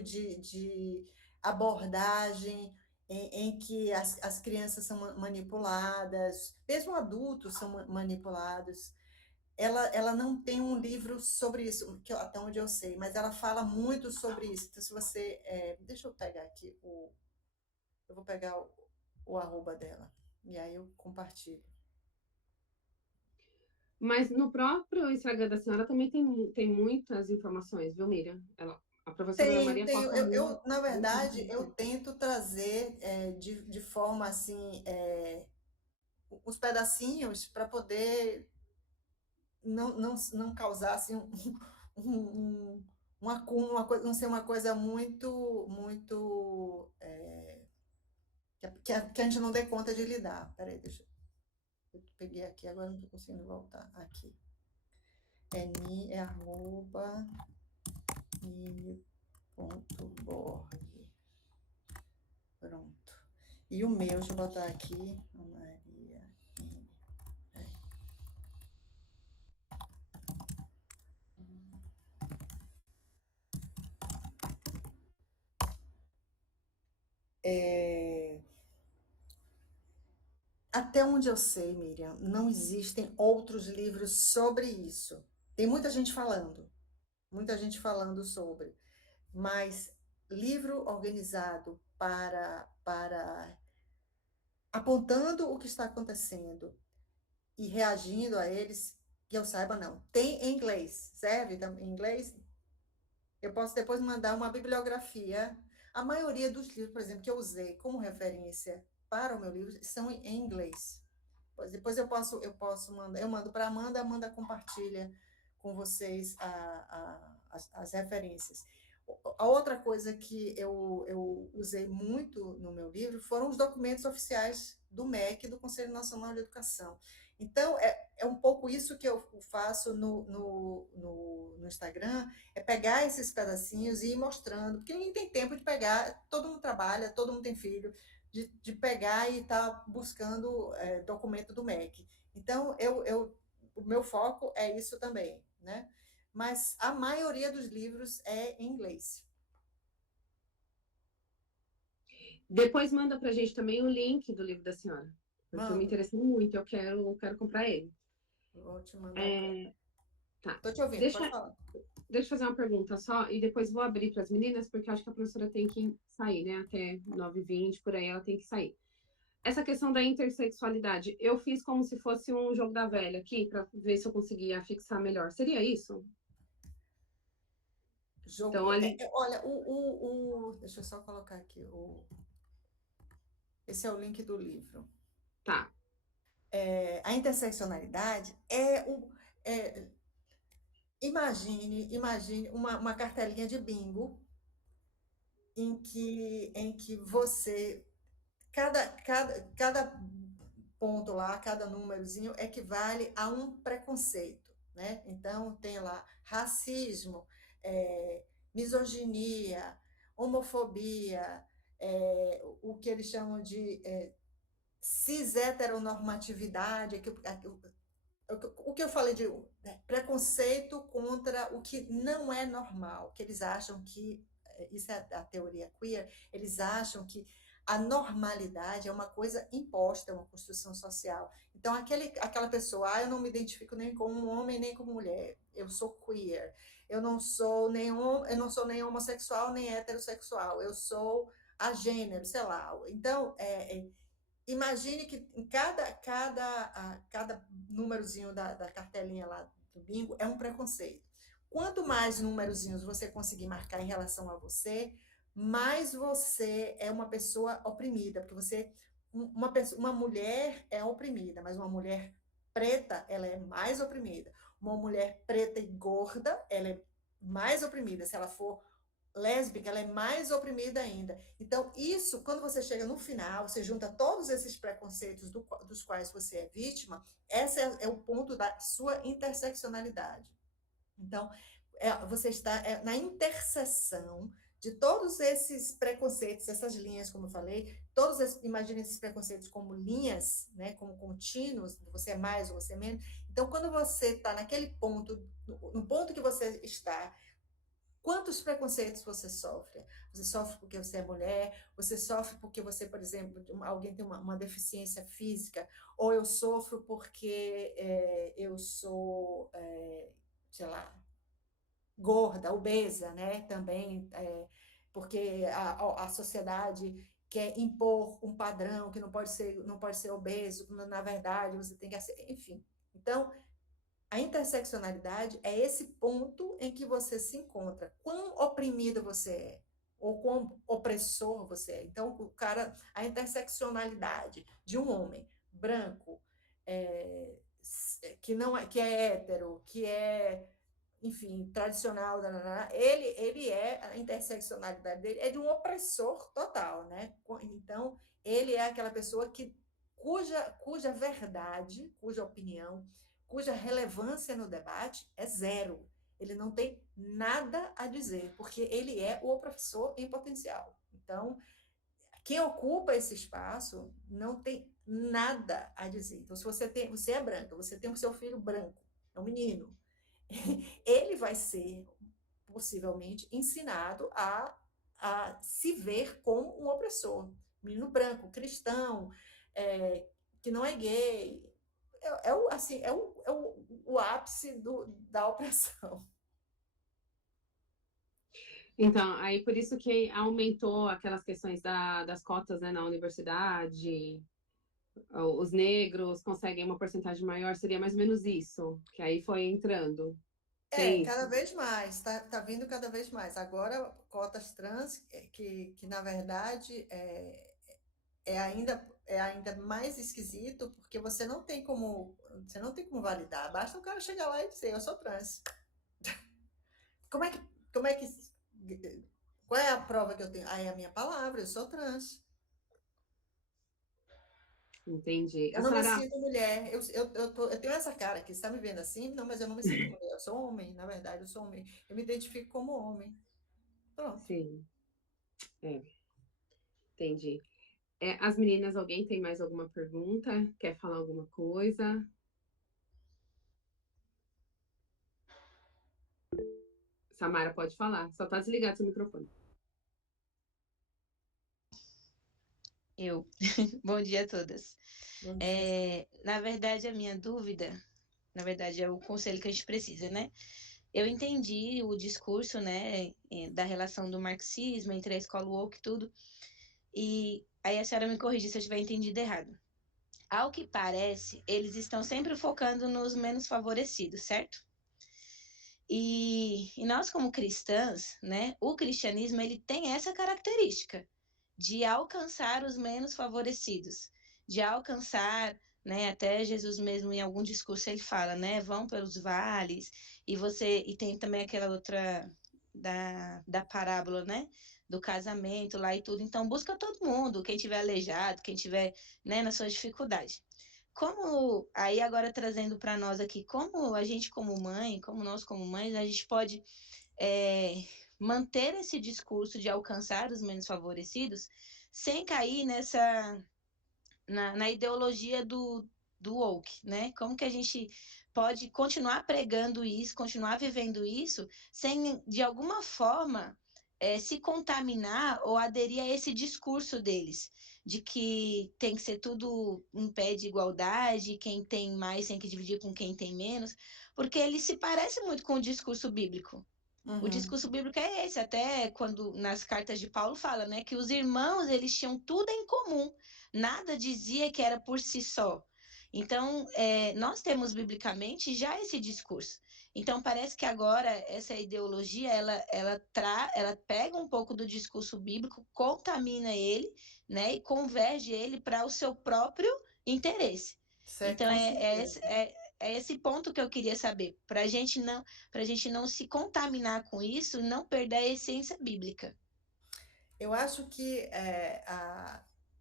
de abordagem em que as crianças são manipuladas, mesmo adultos são manipulados. Ela não tem um livro sobre isso, até onde eu sei, mas ela fala muito sobre isso. Então, se você. Deixa eu pegar aqui eu vou pegar o arroba dela, e aí eu compartilho. Mas no próprio Instagram da senhora também tem muitas informações, viu, Miriam? A professora Ana Tenho, Maria tenho. posta muito, Na muita verdade, eu informação. tento trazer de forma assim, os pedacinhos para poder não causar assim, um acúmulo, não ser uma coisa muito que a gente não dê conta de lidar. Peraí, eu peguei aqui, agora não estou conseguindo voltar. Aqui. É arroba nini.borg. Pronto. E o meu, deixa eu botar aqui, Maria Nini. Até onde eu sei, Miriam, não existem outros livros sobre isso. Tem muita gente falando sobre, mas livro organizado para apontando o que está acontecendo e reagindo a eles, que eu saiba, não. Tem em inglês, serve em inglês? Eu posso depois mandar uma bibliografia. A maioria dos livros, por exemplo, que eu usei como referência para o meu livro, são em inglês. Depois eu posso mandar, eu mando para a Amanda compartilha com vocês as referências. A outra coisa que eu usei muito no meu livro foram os documentos oficiais do MEC, do Conselho Nacional de Educação. Então, é um pouco isso que eu faço no Instagram, é pegar esses pedacinhos e ir mostrando, porque ninguém tem tempo de pegar, todo mundo trabalha, todo mundo tem filho, de pegar e estar buscando documento do MEC. Então, o meu foco é isso também, né? mas a maioria dos livros é em inglês. Depois manda pra gente também o link do livro da senhora, porque eu me Mano, interessei muito, eu quero comprar ele. vou te mandar agora. É, tá. Estou te ouvindo, pode Deixa, falar. deixa eu fazer uma pergunta só, e depois vou abrir para as meninas, porque eu acho que a professora tem que sair, né? Até 9h20, por aí ela tem que sair. Essa questão da intersexualidade, eu fiz como se fosse um jogo da velha aqui, para ver se eu conseguia fixar melhor. Seria isso? Jogo, Então, ali. olha, deixa eu só colocar aqui. Esse é o link do livro. Tá. A interseccionalidade é, imagine uma cartelinha de bingo em que você, cada ponto lá, cada númerozinho equivale a um preconceito, né? Então, tem lá racismo, misoginia, homofobia, o que eles chamam de cis-heteronormatividade, o que eu falei de preconceito contra o que não é normal, que eles acham que, isso é a teoria queer, eles acham que a normalidade é uma coisa imposta, é uma construção social. Então, aquela pessoa, eu não me identifico nem como homem, nem como mulher, eu sou queer, eu não sou nem homossexual, nem heterossexual, eu sou agênero, sei lá. Então, imagine que em cada númerozinho da cartelinha lá do bingo é um preconceito. Quanto mais númerozinhos você conseguir marcar em relação a você, mais você é uma pessoa oprimida, porque uma mulher é oprimida, mas uma mulher preta, ela é mais oprimida. Uma mulher preta e gorda, ela é mais oprimida. Se ela for lésbica, ela é mais oprimida ainda. Então, isso, quando você chega no final, você junta todos esses preconceitos dos quais você é vítima, esse é o ponto da sua interseccionalidade. Então, você está na interseção de todos esses preconceitos, essas linhas, como eu falei, imagine esses preconceitos como linhas, né, como contínuos, você é mais ou você é menos. Então, quando você está naquele ponto, no ponto que você está, quantos preconceitos você sofre? Você sofre porque você é mulher, você sofre porque você, por exemplo, alguém tem uma deficiência física, ou eu sofro porque eu sou, sei lá, gorda, obesa, né? Também, porque a sociedade quer impor um padrão que não pode ser obeso, na verdade você tem que ser, enfim. Então, a interseccionalidade é esse ponto em que você se encontra. Quão oprimido você é, ou quão opressor você é. Então, a interseccionalidade de um homem branco, que é hétero, que é, enfim, tradicional, ele a interseccionalidade dele é de um opressor total, né? Então, ele é aquela pessoa cuja verdade, cuja opinião, cuja relevância no debate é zero. Ele não tem nada a dizer, porque ele é o opressor em potencial. Então, quem ocupa esse espaço não tem nada a dizer. Então, se você é branca, você tem o seu filho branco, é um menino, ele vai ser possivelmente ensinado a se ver como um opressor. Menino branco, cristão, que não é gay. Assim, o ápice da opressão. Então, aí por isso que aumentou aquelas questões das cotas, né, na universidade, os negros conseguem uma porcentagem maior, seria mais ou menos isso, que aí foi entrando. Tem Cada isso. vez mais, tá vindo cada vez mais. Agora, cotas trans, que na verdade é ainda mais esquisito, porque você não tem como validar. Basta o cara chegar lá e dizer, eu sou trans. Como é que, como é que, qual é a prova que eu tenho? É a minha palavra, eu sou trans. Entendi. Eu A não me senhora, sinto mulher. Eu tenho essa cara aqui, você está me vendo assim? Não, mas eu não me sinto mulher. Eu sou homem, na verdade, eu sou homem. Eu me identifico como homem. Pronto. sim, entendi. As meninas, alguém tem mais alguma pergunta? Quer falar alguma coisa? Samara, pode falar. Só tá desligado seu microfone. Eu. Bom dia a todas. Bom dia. Na verdade, a minha dúvida, na verdade, é o conselho que a gente precisa, né? Eu entendi o discurso, né, da relação do marxismo entre a escola woke e tudo, e aí a senhora me corrige se eu tiver entendido errado. Ao que parece, eles estão sempre focando nos menos favorecidos, certo? E nós, como cristãs, né, o cristianismo ele tem essa característica de alcançar os menos favorecidos, de alcançar, né, até Jesus mesmo em algum discurso ele fala, né, vão pelos vales, e tem também aquela outra da parábola, né, do casamento lá e tudo, então busca todo mundo, quem tiver aleijado, quem tiver, né, na sua dificuldade. Como, aí agora trazendo para nós aqui, como a gente como mãe, como nós como mães, a gente pode manter esse discurso de alcançar os menos favorecidos sem cair na ideologia do woke, né? Como que a gente pode continuar pregando isso, continuar vivendo isso, sem, de alguma forma, se contaminar ou aderir a esse discurso deles, de que tem que ser tudo em pé de igualdade, quem tem mais tem que dividir com quem tem menos, porque ele se parece muito com o discurso bíblico. O discurso bíblico é esse, até quando nas cartas de Paulo fala, né, que os irmãos eles tinham tudo em comum, nada dizia que era por si só. Então, nós temos biblicamente já esse discurso. Então, parece que agora essa ideologia ela pega um pouco do discurso bíblico, contamina ele, né, e converge ele para o seu próprio interesse. Então, Com certeza. é esse ponto que eu queria saber, para a gente não se contaminar com isso, não perder a essência bíblica. Eu acho que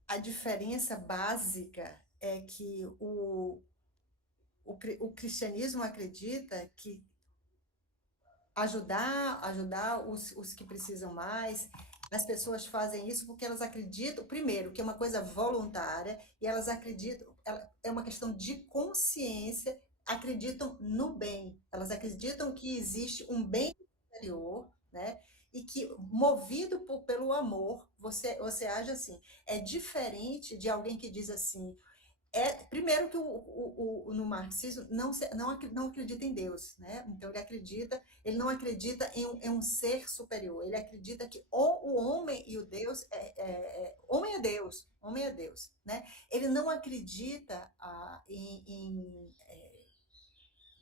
a diferença básica é que o cristianismo acredita que ajudar os que precisam mais. As pessoas fazem isso porque elas acreditam, primeiro, que é uma coisa voluntária, e elas acreditam, é uma questão de consciência, acreditam no bem, elas acreditam que existe um bem superior, né? E que, movido pelo amor, você age assim. É diferente de alguém que diz assim, primeiro que no marxismo não acredita em Deus, né? Então ele não acredita em um ser superior, ele acredita que o homem e o Deus homem é Deus, né? Ele não acredita em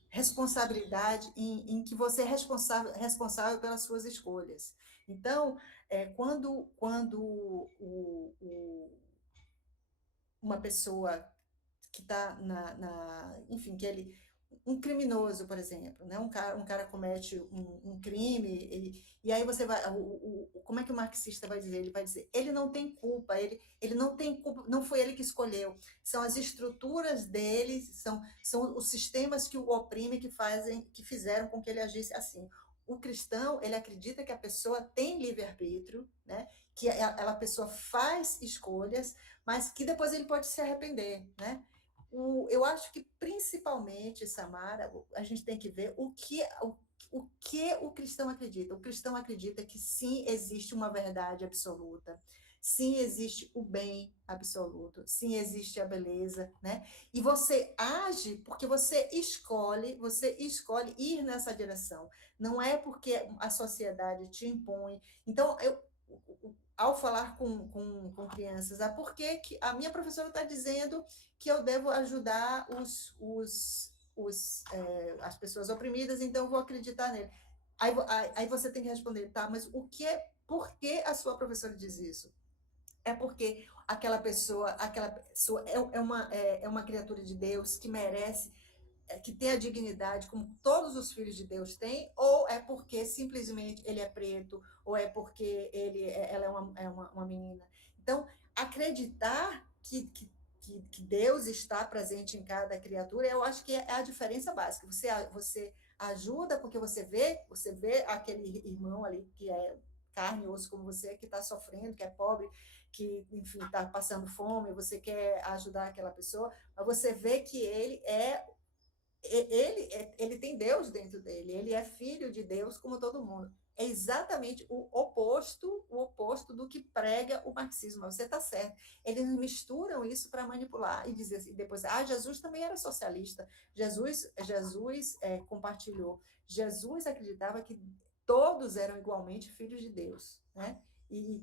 responsabilidade, em que você é responsável pelas suas escolhas. Então, quando uma pessoa que está enfim, um criminoso, por exemplo, né? Um cara comete um crime e aí você vai, como é que o marxista vai dizer? Ele vai dizer, ele não tem culpa, ele não tem culpa, não foi ele que escolheu, são as estruturas dele, são os sistemas que o oprimem que fizeram com que ele agisse assim. O cristão, ele acredita que a pessoa tem livre-arbítrio, né? Que a pessoa faz escolhas, mas que depois ele pode se arrepender, né? Eu acho que, principalmente, Samara, a gente tem que ver o que o cristão acredita. O cristão acredita que sim, existe uma verdade absoluta, sim, existe o bem absoluto, sim, existe a beleza, né? E você age porque você escolhe ir nessa direção. Não é porque a sociedade te impõe. Então, ao falar com crianças, por que a minha professora está dizendo que eu devo ajudar as pessoas oprimidas, então eu vou acreditar nele. Aí você tem que responder, tá, mas por que a sua professora diz isso? É porque aquela pessoa é uma criatura de Deus que merece, que tem a dignidade como todos os filhos de Deus têm, ou é porque simplesmente ele é preto, ou é porque ela uma menina. Então, acreditar que Deus está presente em cada criatura, eu acho que é a diferença básica. Você ajuda porque você vê aquele irmão ali que é carne e osso como você, que está sofrendo, que é pobre, que, enfim, está passando fome, você quer ajudar aquela pessoa, mas você vê que ele é ele tem Deus dentro dele, ele é filho de Deus como todo mundo. É exatamente o oposto do que prega o marxismo. Você está certo. Eles misturam isso para manipular e dizer assim, depois, Jesus também era socialista. Jesus compartilhou. Jesus acreditava que todos eram igualmente filhos de Deus, né? E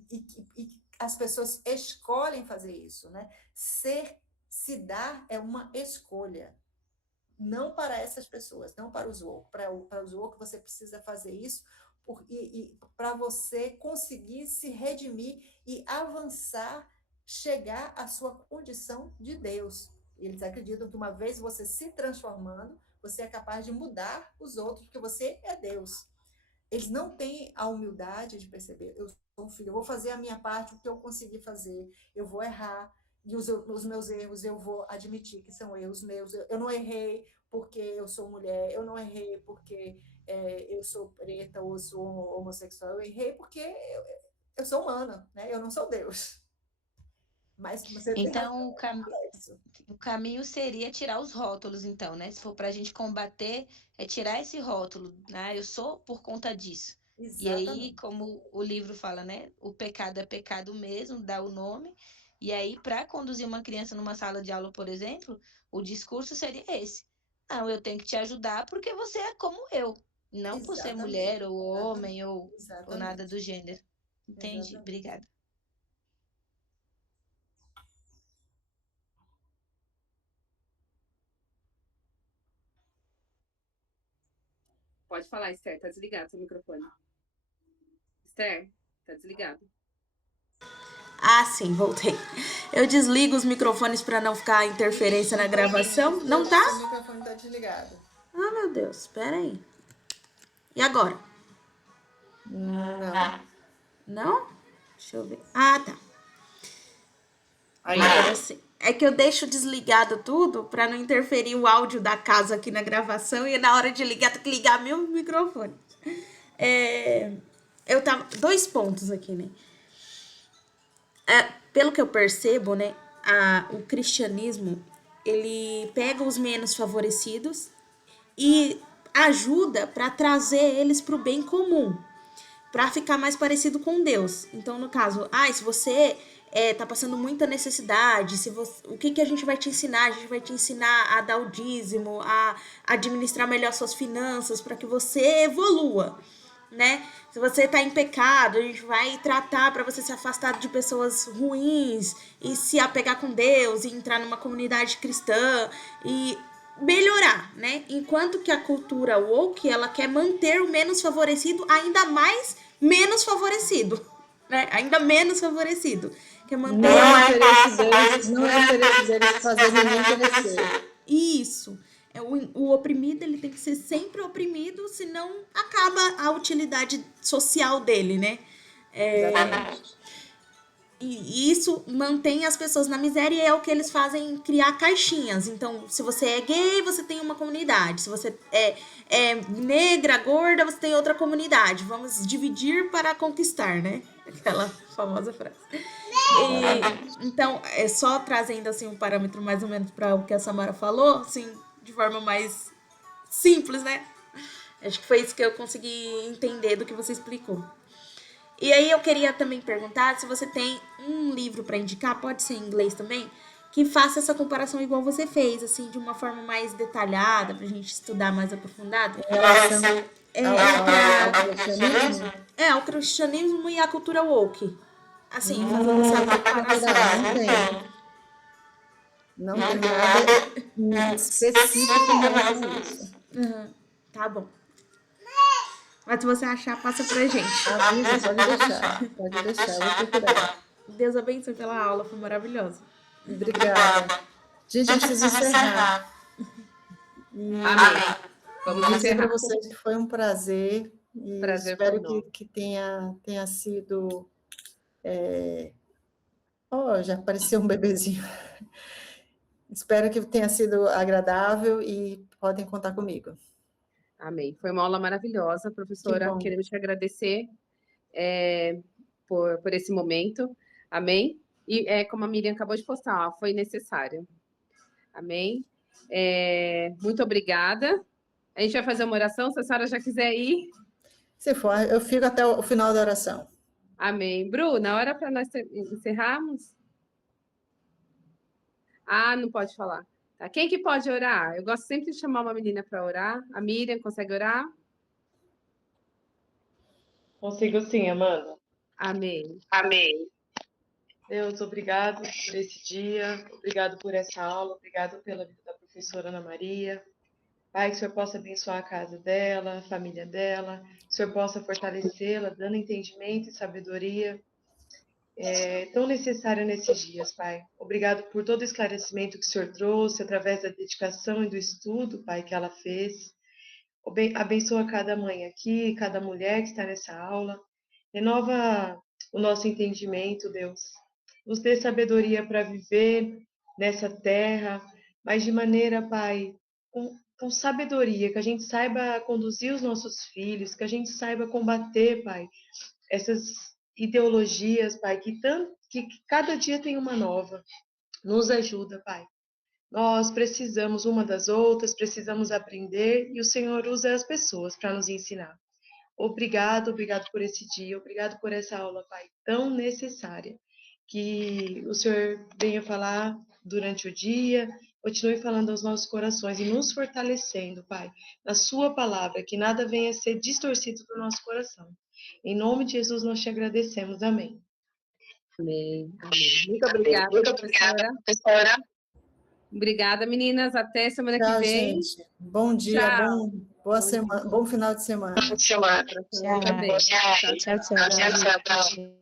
as pessoas escolhem fazer isso, né? Se dar é uma escolha. Não para essas pessoas, não para os woke. Para os woke, você precisa fazer isso para você conseguir se redimir e avançar, chegar à sua condição de Deus. Eles acreditam que uma vez você se transformando, você é capaz de mudar os outros, porque você é Deus. Eles não têm a humildade de perceber, eu sou um filho, eu vou fazer a minha parte, o que eu conseguir fazer, eu vou errar, e os meus erros eu vou admitir que são erros meus. Eu não errei porque eu sou mulher, eu não errei porque eu sou preta ou sou homossexual, eu errei porque eu sou humana, né? Eu não sou Deus. Mas você tem Então, razão. o caminho seria tirar os rótulos, então, né? Se for para a gente combater, é tirar esse rótulo, né? Eu sou por conta disso. E aí, Exatamente. como o livro fala, né? O pecado é pecado mesmo, dá o nome. E aí, para conduzir uma criança numa sala de aula, por exemplo, o discurso seria esse. Não, eu tenho que te ajudar porque você é como eu, não por ser mulher ou homem ou nada do gênero. Entendi, Exatamente. obrigada. Pode falar, Esther, tá desligado seu microfone. Esther, tá desligado. Ah, sim, voltei. Eu desligo os microfones para não ficar interferência na gravação. Não tá? Seu microfone tá desligado. Ah, meu Deus, espera aí. E agora? Não. Não? Deixa eu ver. Ah, tá. Agora sim. É que eu deixo desligado tudo para não interferir o áudio da casa aqui na gravação e na hora de ligar tem que ligar meu microfone. Eu tava 2 pontos aqui, né? Pelo que eu percebo, né, o cristianismo, ele pega os menos favorecidos e ajuda para trazer eles para o bem comum, para ficar mais parecido com Deus. Então, no caso, se você tá passando muita necessidade, o que a gente vai te ensinar? A gente vai te ensinar a dar o dízimo, a administrar melhor suas finanças, para que você evolua, né? Se você tá em pecado, a gente vai tratar para você se afastar de pessoas ruins e se apegar com Deus e entrar numa comunidade cristã e melhorar, né? Enquanto que a cultura woke, ela quer manter o menos favorecido ainda mais menos favorecido, né? Ainda menos favorecido. Quer manter... Não é interesse deles fazer ninguém crescer. Isso. O oprimido, ele tem que ser sempre oprimido, senão acaba a utilidade social dele, né? E isso mantém as pessoas na miséria e é o que eles fazem, criar caixinhas. Então, se você é gay, você tem uma comunidade. Se você é negra, gorda, você tem outra comunidade. Vamos dividir para conquistar, né? Aquela famosa frase. Então, só trazendo assim um parâmetro mais ou menos para o que a Samara falou, assim, de forma mais simples, né? Acho que foi isso que eu consegui entender do que você explicou. E aí eu queria também perguntar se você tem um livro para indicar, pode ser em inglês também, que faça essa comparação igual você fez, assim, de uma forma mais detalhada, pra gente estudar mais aprofundado. Em relação ao cristianismo? Ao cristianismo e à cultura woke. Assim, fazendo essa comparação. Não tem nada específico em relação a isso. Tá bom. Mas se você achar, passa pra gente. Avisa, pode deixar, eu vou procurar. Deus abençoe pela aula, foi maravilhosa. Obrigada. Gente, eu preciso encerrar. Amém. Vamos dizer encerrar. para vocês que foi um prazer. E espero que tenha sido... já apareceu um bebezinho. Espero que tenha sido agradável e podem contar comigo. Amém. Foi uma aula maravilhosa, professora. Queremos te agradecer por esse momento. Amém. E como a Miriam acabou de postar, foi necessário. Amém. Muito obrigada. A gente vai fazer uma oração, se a senhora já quiser ir. Se for, eu fico até o final da oração. Amém. Bru, na hora para nós encerrarmos? Ah, não pode falar. Tá. Quem que pode orar? Eu gosto sempre de chamar uma menina para orar. A Miriam, consegue orar? Consigo sim, Amanda. Amém. Amém. Deus, obrigado por esse dia, obrigado por essa aula, obrigado pela vida da professora Ana Maria. Pai, que o Senhor possa abençoar a casa dela, a família dela, que o Senhor possa fortalecê-la, dando entendimento e sabedoria tão necessária nesses dias, Pai. Obrigado por todo o esclarecimento que o Senhor trouxe através da dedicação e do estudo, Pai, que ela fez. Abençoa cada mãe aqui, cada mulher que está nessa aula. Renova o nosso entendimento, Deus. Nos dê sabedoria para viver nessa terra, mas de maneira, Pai, com sabedoria, que a gente saiba conduzir os nossos filhos, que a gente saiba combater, Pai, essas ideologias, Pai, que cada dia tem uma nova. Nos ajuda, Pai. Nós precisamos uma das outras, precisamos aprender e o Senhor usa as pessoas para nos ensinar. Obrigado por esse dia, obrigado por essa aula, Pai, tão necessária. Que o Senhor venha falar durante o dia, continue falando aos nossos corações e nos fortalecendo, Pai, na sua palavra, que nada venha a ser distorcido do nosso coração. Em nome de Jesus nós te agradecemos. Amém. Amém. Amém. Muito obrigada, professora. Obrigada, meninas. Até semana que vem. Gente. Bom dia, boa semana, bom final de semana. Tchau. Tchau.